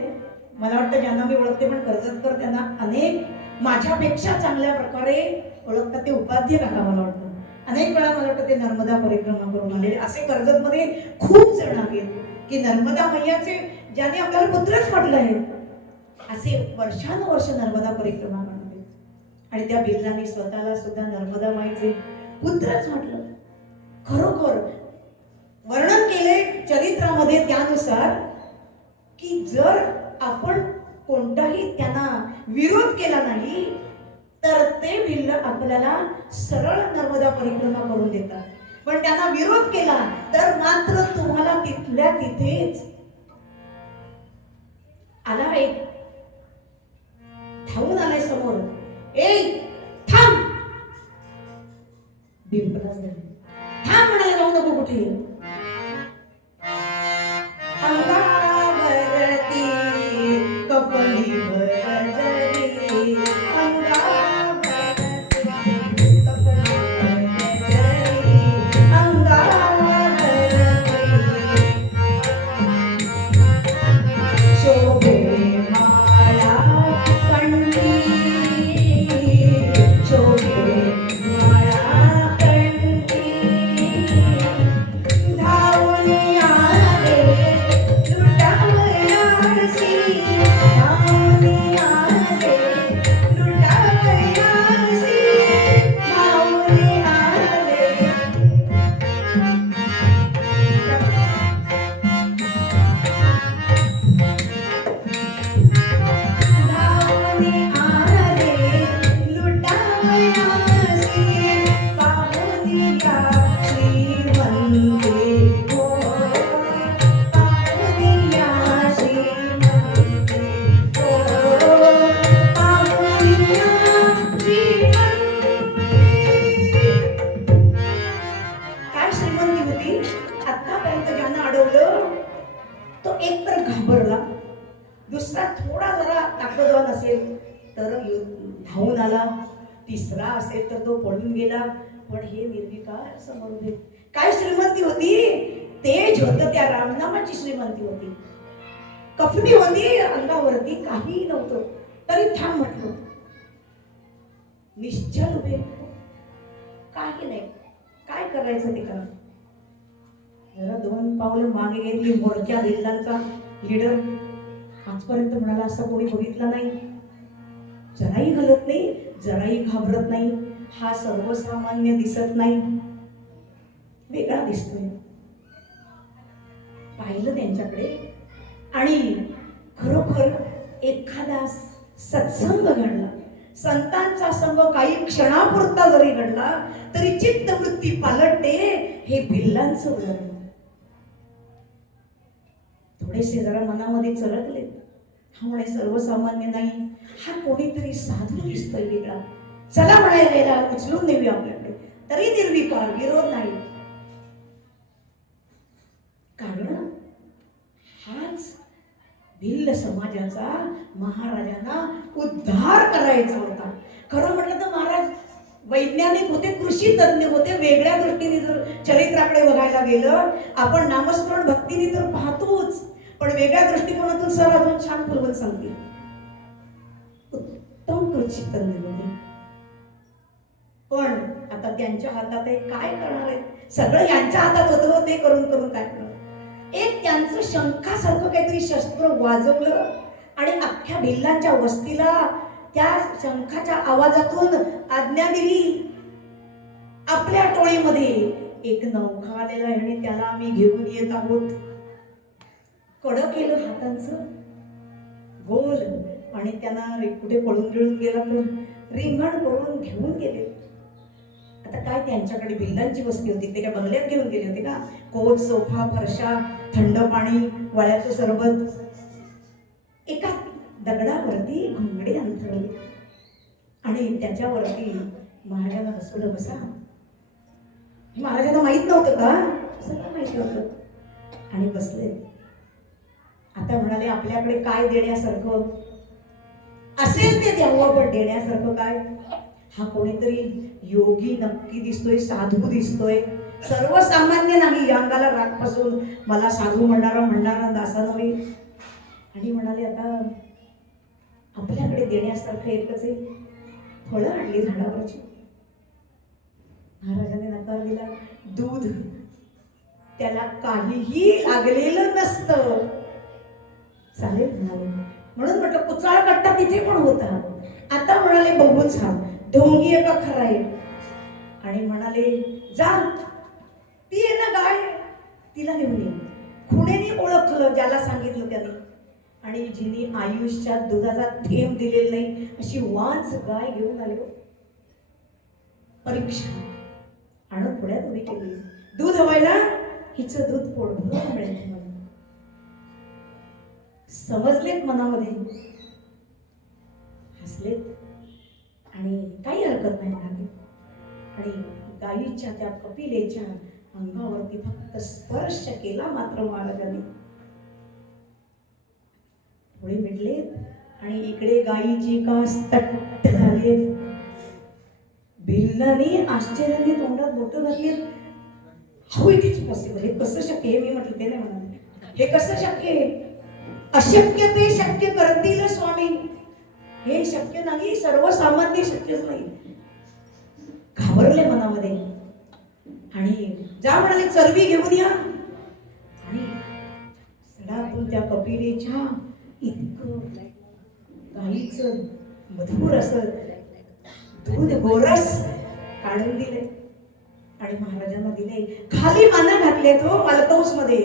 मला वाटतं ज्यांना मी ओळखते पण कर्जतकर त्यांना अनेक माझ्यापेक्षा चांगल्या प्रकारे ओळखतात ते उपाध्य काका मला वाटतं. अनेक वेळा मला वाटतं ते नर्मदा परिक्रमा करून आलेले असे कर्जत मध्ये खूप जण आहेत की नर्मदा मैयाचे ज्याने आपल्याला पुत्रच म्हटलं आहे असे वर्षानुवर्ष नर्मदा परिक्रमा करणारे आणि त्या बिल्लांनी स्वतःला सुद्धा नर्मदा माईचे पुत्रच म्हटलं. खरोखर वर्णन केले चरित्रामध्ये त्यानुसार की जर आपण कोणताही त्यांना विरोध केला नाही तर ते भिल्ल आपल्याला सरळ नर्मदा परिक्रमा करून देतात. पण त्यांना विरोध केला तर मात्र तुम्हाला तिथल्या तिथेच आला एक धावून आलाय समोर. ए थांब. बिंबलाच नाही. थांब म्हणाले, जाऊ नको कुठे. अंगावरती कपली भरजरी, अंगावरती कपली भरजरी, अंगावरती शोभे माळा कंठी, शोभे माळा कंठी. धावून आले लुटावयासी, धावून आले लुटावयासी, धावून आले. धावून आले लुटावयासी, पाहुनिया श्रीमंते हो, पाहुनिया श्रीमंते हो, पाहुनिया श्रीमंते. काय श्रीमंती होती? आतापर्यंत ज्यानं अडवलं तो एक तर घाबरला, दुसरा थोडा जरा ताकदवान असेल तर धावून आला, तिसरा असेल तर तो पळून गेला. पण हे निर्विकार समोर उभे. काय श्रीमंती होती? तेज होतं, त्या रामनामाची श्रीमंती होती. कफनी होती अंगावरती, काही नव्हतं तरी थांब म्हटलं. निश्चल उभे, काही नाही, काय करायचं ते करा. जरा दोन पावलं मागे गेली. मोर्चा भिल्लांचा लीडर आजपर्यंत म्हणाला असं कोणी बघितलं नाही. जराही हलत नाही, जराही घाबरत नाही. हा सर्वसामान्य दिसत नाही, वेगळा दिसतोय. पाहिलं त्यांच्याकडे आणि खरोखर एखादा सत्संग घडला, संतांचा संग काही क्षणापुरता जरी घडला तरी चित्तवृत्ती पालटते. हे भिल्लांचं उदाहरण. थोडेसे जरा मनामध्ये चरकले, हा म्हणे सर्वसामान्य नाही, हा कोणीतरी साधू दिसतोय वेगळा, चला म्हणायला गेला, उचलून नेऊया आपल्याकडे. तरी निर्विकार, विरोध नाही. कारण हाच भिल्ल समाजाचा महाराजांना उद्धार करायचा होता. खरं म्हटलं तर महाराज वैज्ञानिक होते, कृषी तज्ञ होते. वेगळ्या दृष्टीने जर चरित्राकडे बघायला गेलं, आपण नामस्मरण भक्तीने तर पाहतोच, पण वेगळ्या दृष्टिकोनातून सर अजून छान फुलवून सांगतील. उत्तम कृषी तज्ञ होते. पण आता त्यांच्या हातात आहे, काय करणार आहे? सगळं यांच्या हातात होतं, ते करून करून काय करणार? एक त्यांचं शंखासारखं काहीतरी शस्त्र वाजवलं आणि अख्ख्या भिल्लांच्या वस्तीला त्या शंखाच्या आवाजातून आज्ञा दिली. आपल्या टोळीमध्ये एक नौखा आलेला आहे आणि त्याला आम्ही घेऊन येत आहोत. कडं केलं हातांचं गोल आणि त्यांना कुठे पळून गिळून गेला तर रिंगण करून घेऊन गेले. आता काय त्यांच्याकडे भिल्लांची वस्ती होती, ते काय बंगल्यात घेऊन गेले होते का? कोच, सोफा, फरशा, थंड पाणी, वळ्याचं सरबत. एका दगडावरती घोंगडे अंथरले आणि त्याच्यावरती महाराजांना बसवलं. बसा. महाराजांना माहित नव्हतं का? सगळं माहिती होतं. आणि बसले. आता म्हणाले आपल्याकडे काय देण्यासारखं असेल ते द्यावं, पण देण्यासारखं काय? हा कोणीतरी योगी नक्की दिसतोय, साधू दिसतोय, सर्वसामान्य नाही. अंगाला राग पासून मला साधू म्हणणारा दासा नव्हे. आणि म्हणाले आता आपल्याकडे देण्यासारखं एकच आहे, फळं आणली झाडावरची. महाराजांनी नकार दिला. दूध त्याला काहीही लागलेलं नसतं. चालेल म्हणाले. म्हणून म्हटलं कुचाळ कट्टा तिथे पण होता. आता म्हणाले बघूच हा ढोंगी आहे का खरा आहे. आणि म्हणाले जा, ती आहे ना गाय, तिला घेऊन ये. खुणेने ओळखलं ज्याला सांगितलं त्याने. आणि जिने आयुष्यात दुधाचा थेंब दिलेला नाही अशी वाच गाय घेऊन आलो. परीक्षा आणत पुण्यात उभी केली. दूध हवायला हिचं दूध पोट भरून मिळेल तुम्हाला. समजलेत मनामध्ये, हसलेत आणि काही हरकत नाही म्हणाले. आणि गायीच्या त्या कपिलेच्या अंगावरती फक्त स्पर्श केला मात्र महाराजांनी. डोळे मिटलेत आणि इकडे गायीची कास तट्ट झालीत. भिल्लाने आश्चर्याने तोंडात बोटं घातलीत. हाऊ इट इज पॉसिबल, हे कसं शक्य आहे? मी म्हटलं ते नाही म्हणाले, हे कसं शक्य आहे? अशक्य ते शक्य करतील स्वामी. हे शक्य नाही, सर्वसामान्य शक्यच नाही. घाबरले मनामध्ये आणि जा म्हणाले चरबी घेऊन या. आणि सडातून त्या कपिलेच्या इतकं गाईचं मधुर असं दूध गोरस काढून दिले आणि महाराजांना दिले. खाली माना घातले तो मालकौस मध्ये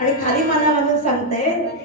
आणि खाली माना घालून सांगताय,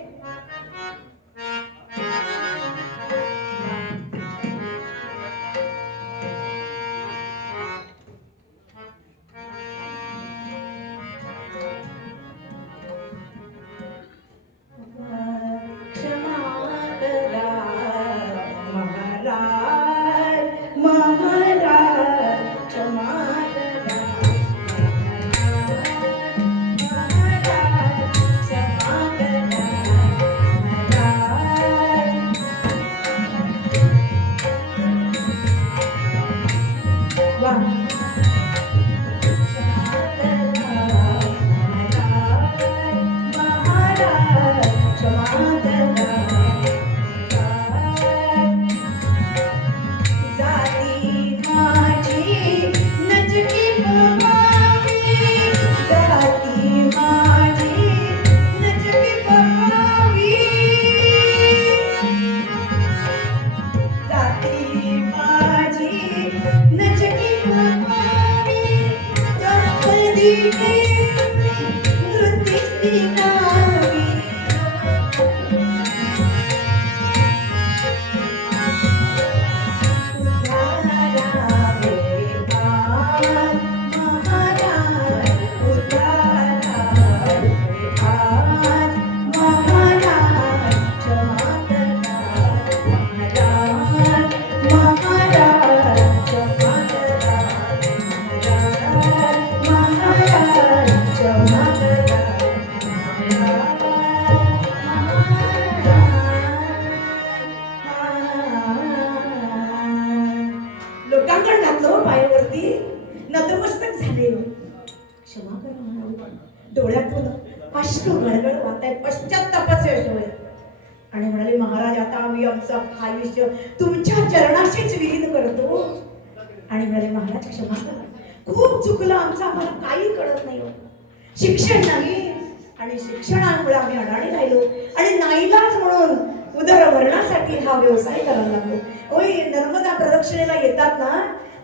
लोकांकडे घातलं पायावरती, नतमस्तक झाले. क्षमा करा म्हणाले. डोळ्यातून अश्रू गळगळ वाहत आहेत, पश्चात्तापाचे अश्रू आहेत. आणि म्हणाले, महाराज आता आम्ही आमचं आयुष्य तुमच्या चरणाशीच विलीन करतो. आणि म्हणाले, महाराज क्षमा करा, खूप चुकलं आमचं, आम्हाला काही कळत नाही. शिक्षण नाही आणि शिक्षणामुळे आम्ही अडाणी राहिलो आणि नाईलाज म्हणून उदरभरणासाठी हा व्यवसाय करायला लागलो. होय, नर्मदा प्रदक्षिणेला येतात ना,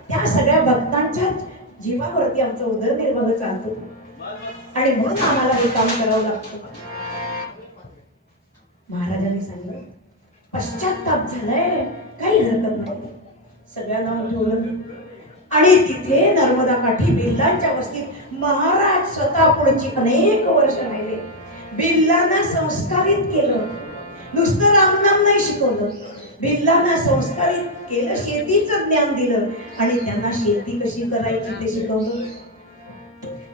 त्या सगळ्या भक्तांच्या जीवावरती आमचा उदरनिर्वाह चालतो आणि म्हणून आम्हाला हे काम करावं लागतं. महाराजांनी सांगितलं, पश्चात्ताप झालाय, काही हरकत नाही. सगळ्यांना उठवलं आणि तिथे नर्मदा काठी बिल्लांच्या वस्तीत महाराज स्वतः पुढची अनेक वर्ष राहिले. बिल्लांना संस्कारित केलं, नुसतं रामनाम नाही शिकवलं, बिल्लांना संस्कारित केलं, शेतीचं ज्ञान दिलं आणि त्यांना शेती कशी करायची ते शिकवलं.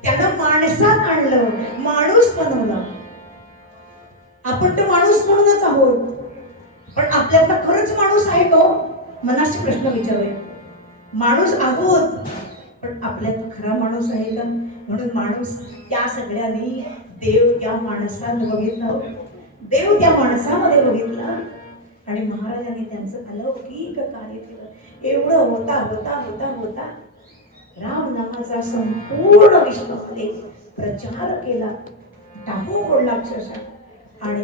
त्यांना माणसात आणलं, माणूस बनवला. आपण तर माणूस म्हणूनच आहोत, पण आपल्यातला खरंच माणूस आहे का? मनाशी प्रश्न विचारूया. माणूस आहोत, पण आपल्यात खरा माणूस आहे का? म्हणून माणूस त्या सगळ्यांनी देव त्या माणसात बघितलं, देव त्या माणसामध्ये बघितला आणि महाराजांनी त्यांचं अलौकिक कार्य केलं. एवढं होता होता होता होता राम नामाचा संपूर्ण विश्वामध्ये प्रचार केला, टाकू फोडला अक्षरशः. आणि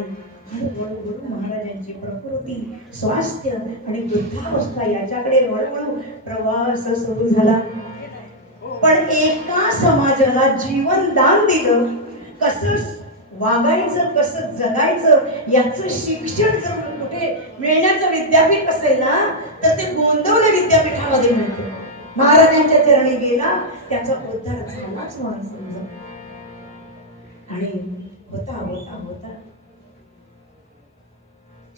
हळूहळू महाराजांची प्रकृती, स्वास्थ्य आणि वृद्धावस्था याच्याकडे हळूहळू प्रवास सुरू झाला. पण एका समाजाला जीवन दान दिलं, कसं वागायचं कसं, जगायचं याचं शिक्षण जर कुठे मिळण्याचं विद्यापीठ असेल ना, तर ते गोंदवले विद्यापीठामध्ये मिळतं. महाराजांच्या चरणी गेला, त्याचा उद्धार झालाच म्हणून समजा. आणि होता होता होता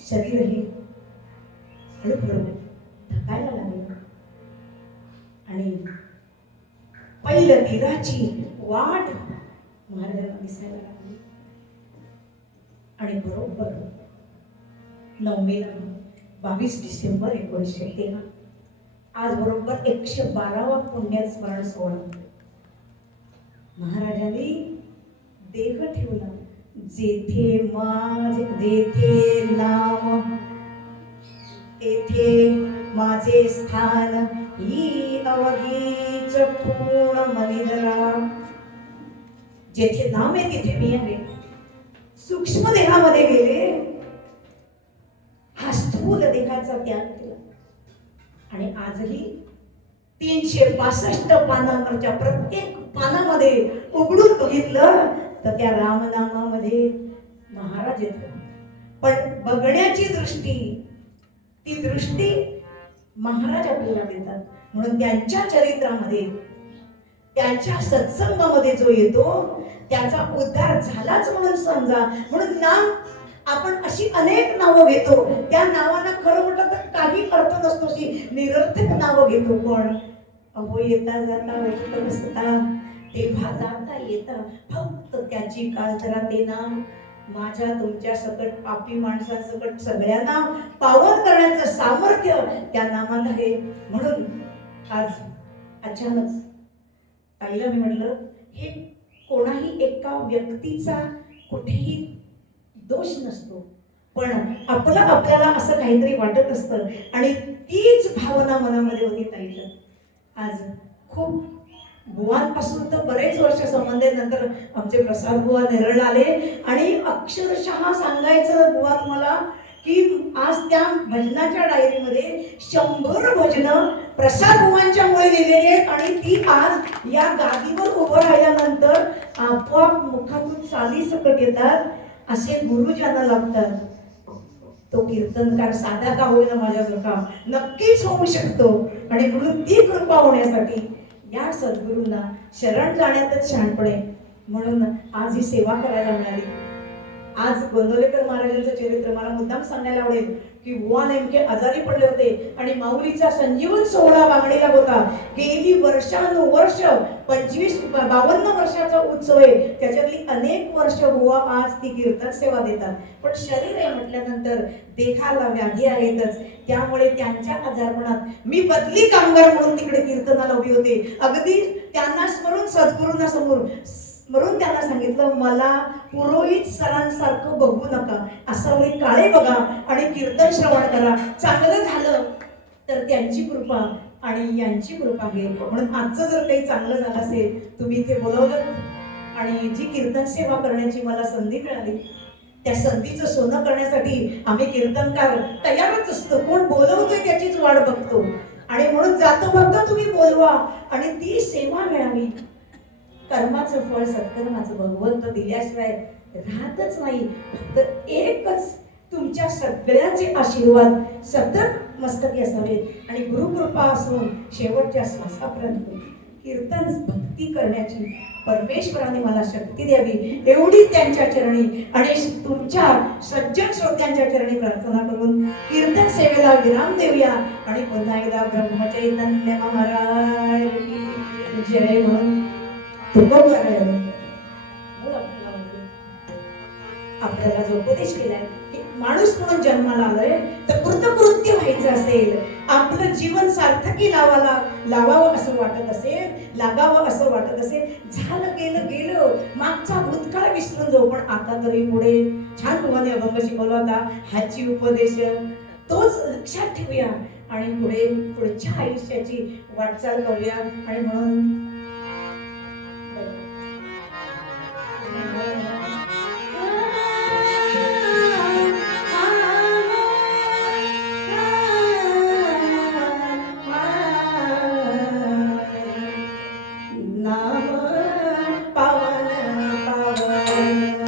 शरीरही हळूहळू थकायला लागलं आणि पहिलं तीराची वाट महाराजांना दिसायला लागली. आणि बरोबर 9 मेला 22 डिसेंबर 1913 आज बरोबर 112वा पुण्यस्मरण सोहळा. महाराजांनी देह ठेवला. जेथे नाम तेथे माझे स्थान, ही अवघीच पूर्ण मनिदरा. जेथे नाम आहे तिथे मी आहे. सूक्ष्म देहामध्ये गेले, हा स्थूल देहाचा त्याग केला. आणि आजही 362 पानांवरच्या प्रत्येक पानामध्ये उघडून बघितलं तर त्या रामनामामध्ये महाराज येतो. पण बघण्याची दृष्टी, ती दृष्टी महाराज आपल्याला देतात. म्हणून त्यांच्या चरित्रामध्ये, त्यांच्या सत्संगामध्ये जो येतो त्याचा उद्धार झालाच म्हणून समजा. म्हणून नाम आपण अशी अनेक नावं घेतो, त्या नावांना खरं म्हटलं तर काही अर्थ नसतो, अशी निरर्थक नावं घेतो. पण अहो येता जाता वैकुंठ बसता, तेव्हा जाता येता फक्त त्याची काळ जरा ते नाम माझ्या तुमच्या सकट पापी माणसांसकट सगळ्यांना पावन करण्याचं सामर्थ्य त्या नामात आहे. म्हणून आज अचानक ताईला मी म्हटलं, हे कोणाही एका व्यक्तीचा कुठेही दोष नसतो, पण आपलं आपल्याला असं काहीतरी वाटत असतं आणि तीच भावना मनामध्ये होती ताईच्या. आज खूप बुवांपासून तर बरेच वर्ष संबंधानंतर आमचे प्रसाद बुवा नेरळला आले आणि अक्षरशः सांगायचं बुवा तुम्हाला की आज त्या भजनाच्या डायरीमध्ये 100 भजनं प्रसाद बुवांच्यामुळे लिहिलेली आहेत. आणि ती आज या गादीवर उभं राहिल्यानंतर आपोआप मुखातून चाली सकट येतात. असे गुरु ज्यांना लागतात, तो कीर्तनकार साधा का होईना माझ्यासारखा नक्कीच होऊ शकतो. आणि म्हणून ती कृपा होण्यासाठी या सद्गुरूंना शरण जाण्यातच शहाणपणे. म्हणून आज ही सेवा करायला मिळाली. आज गोंदवलेकर महाराजांचं चरित्र मला मुद्दाम सांगायला आवडेल की बुवा नेमके आजारी पडले होते आणि माऊलीचा संजीवन सोहळा बांगडीला होता. गेली वर्षानुवर्ष 52 वर्षाचा उत्सव आहे, त्याच्यातली अनेक वर्ष बुवा आज ती कीर्तन सेवा देतात. पण शरीर आहे म्हटल्यानंतर देहाला व्याधी आहेतच. त्यामुळे त्यांच्या आजारपणात मी बदली कामगार म्हणून तिकडे कीर्तनाला उभी होते. अगदी त्यांना स्मरून सद्गुरूंना स्मरून त्यांना सांगितलं, मला पुरोहित सरांसारखं बघू नका, असावरी काळे बघा आणि कीर्तन श्रवण करा. चांगलं झालं तर त्यांची कृपा आणि यांची कृपा आहे. म्हणून आजचं जर काही चांगलं झालं असेल, तुम्ही इथे बोलवलं आणि जी कीर्तन सेवा करण्याची मला संधी मिळाली, त्या संधीचं सोनं करण्यासाठी आम्ही कीर्तनकार तयारच असतो. कोण बोलवतोय त्याचीच वाट बघतो. आणि म्हणून जातो फक्त तुम्ही बोलवा आणि ती सेवा मिळावी. कर्माचं फळ सत्कर्माचं भगवंत दिल्याशिवाय राहतच नाही. फक्त एकच तुमच्या सगळ्यांचे आशीर्वाद सतत मस्तकी असावेत आणि गुरुकृपा असून शेवटच्या श्वासापर्यंत कीर्तन भक्ती करण्याची परमेश्वराने मला शक्ती द्यावी, एवढी त्यांच्या चरणी आणि तुमच्या सज्जन श्रोत्यांच्या चरणी प्रार्थना करून कीर्तन सेवेला विराम देऊया. आणि पुन्हा एकदा ब्रह्मचैतन्य महाराज की जय म्हणून आपल्याला जो उपदेश केलाय की माणूस म्हणून जन्माला आलोय तर कृतकृत्य व्हायचं असेल, आपलं जीवन सार्थकी लावावं असं वाटत असेल, लागावं असं वाटत असेल, झालं गेलं मागचा भूतकाळ विसरून जाऊ. पण आता तरी पुढे छान तुम्हाला अभंग शिकवला होता, हाची उपदेश तोच लक्षात ठेवूया आणि पुढच्या आयुष्याची वाटचाल करूया. आणि म्हणून नाम पावन पावन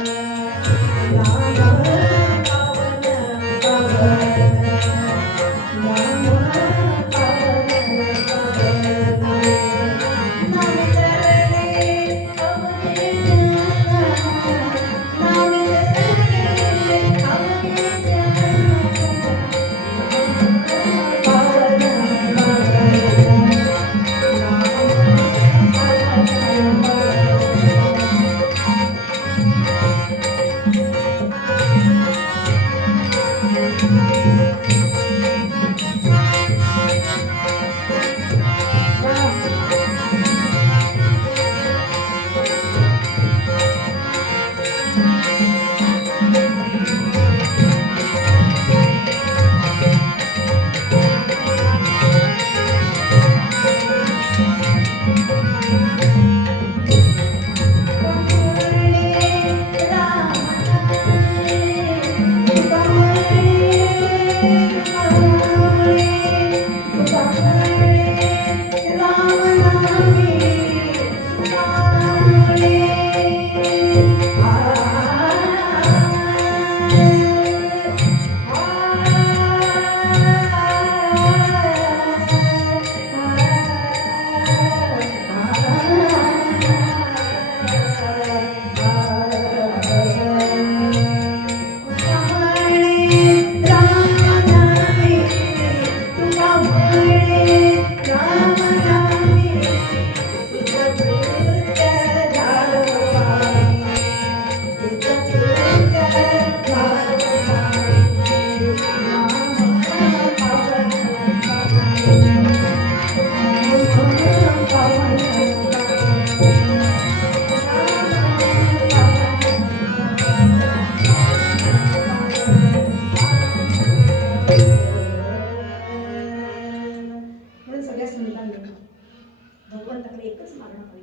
भगवंताकडे एकच मागणं हवे.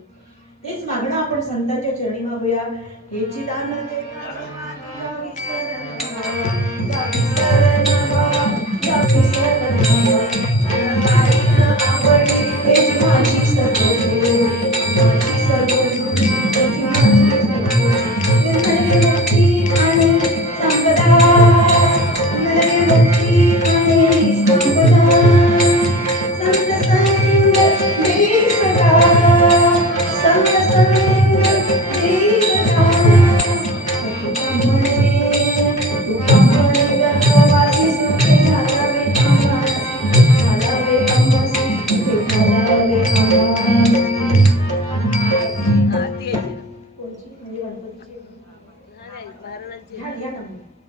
तेच मागणं आपण संतांच्या चरणी मागूया. हे चिदानंद महाराजांची घ्या ना.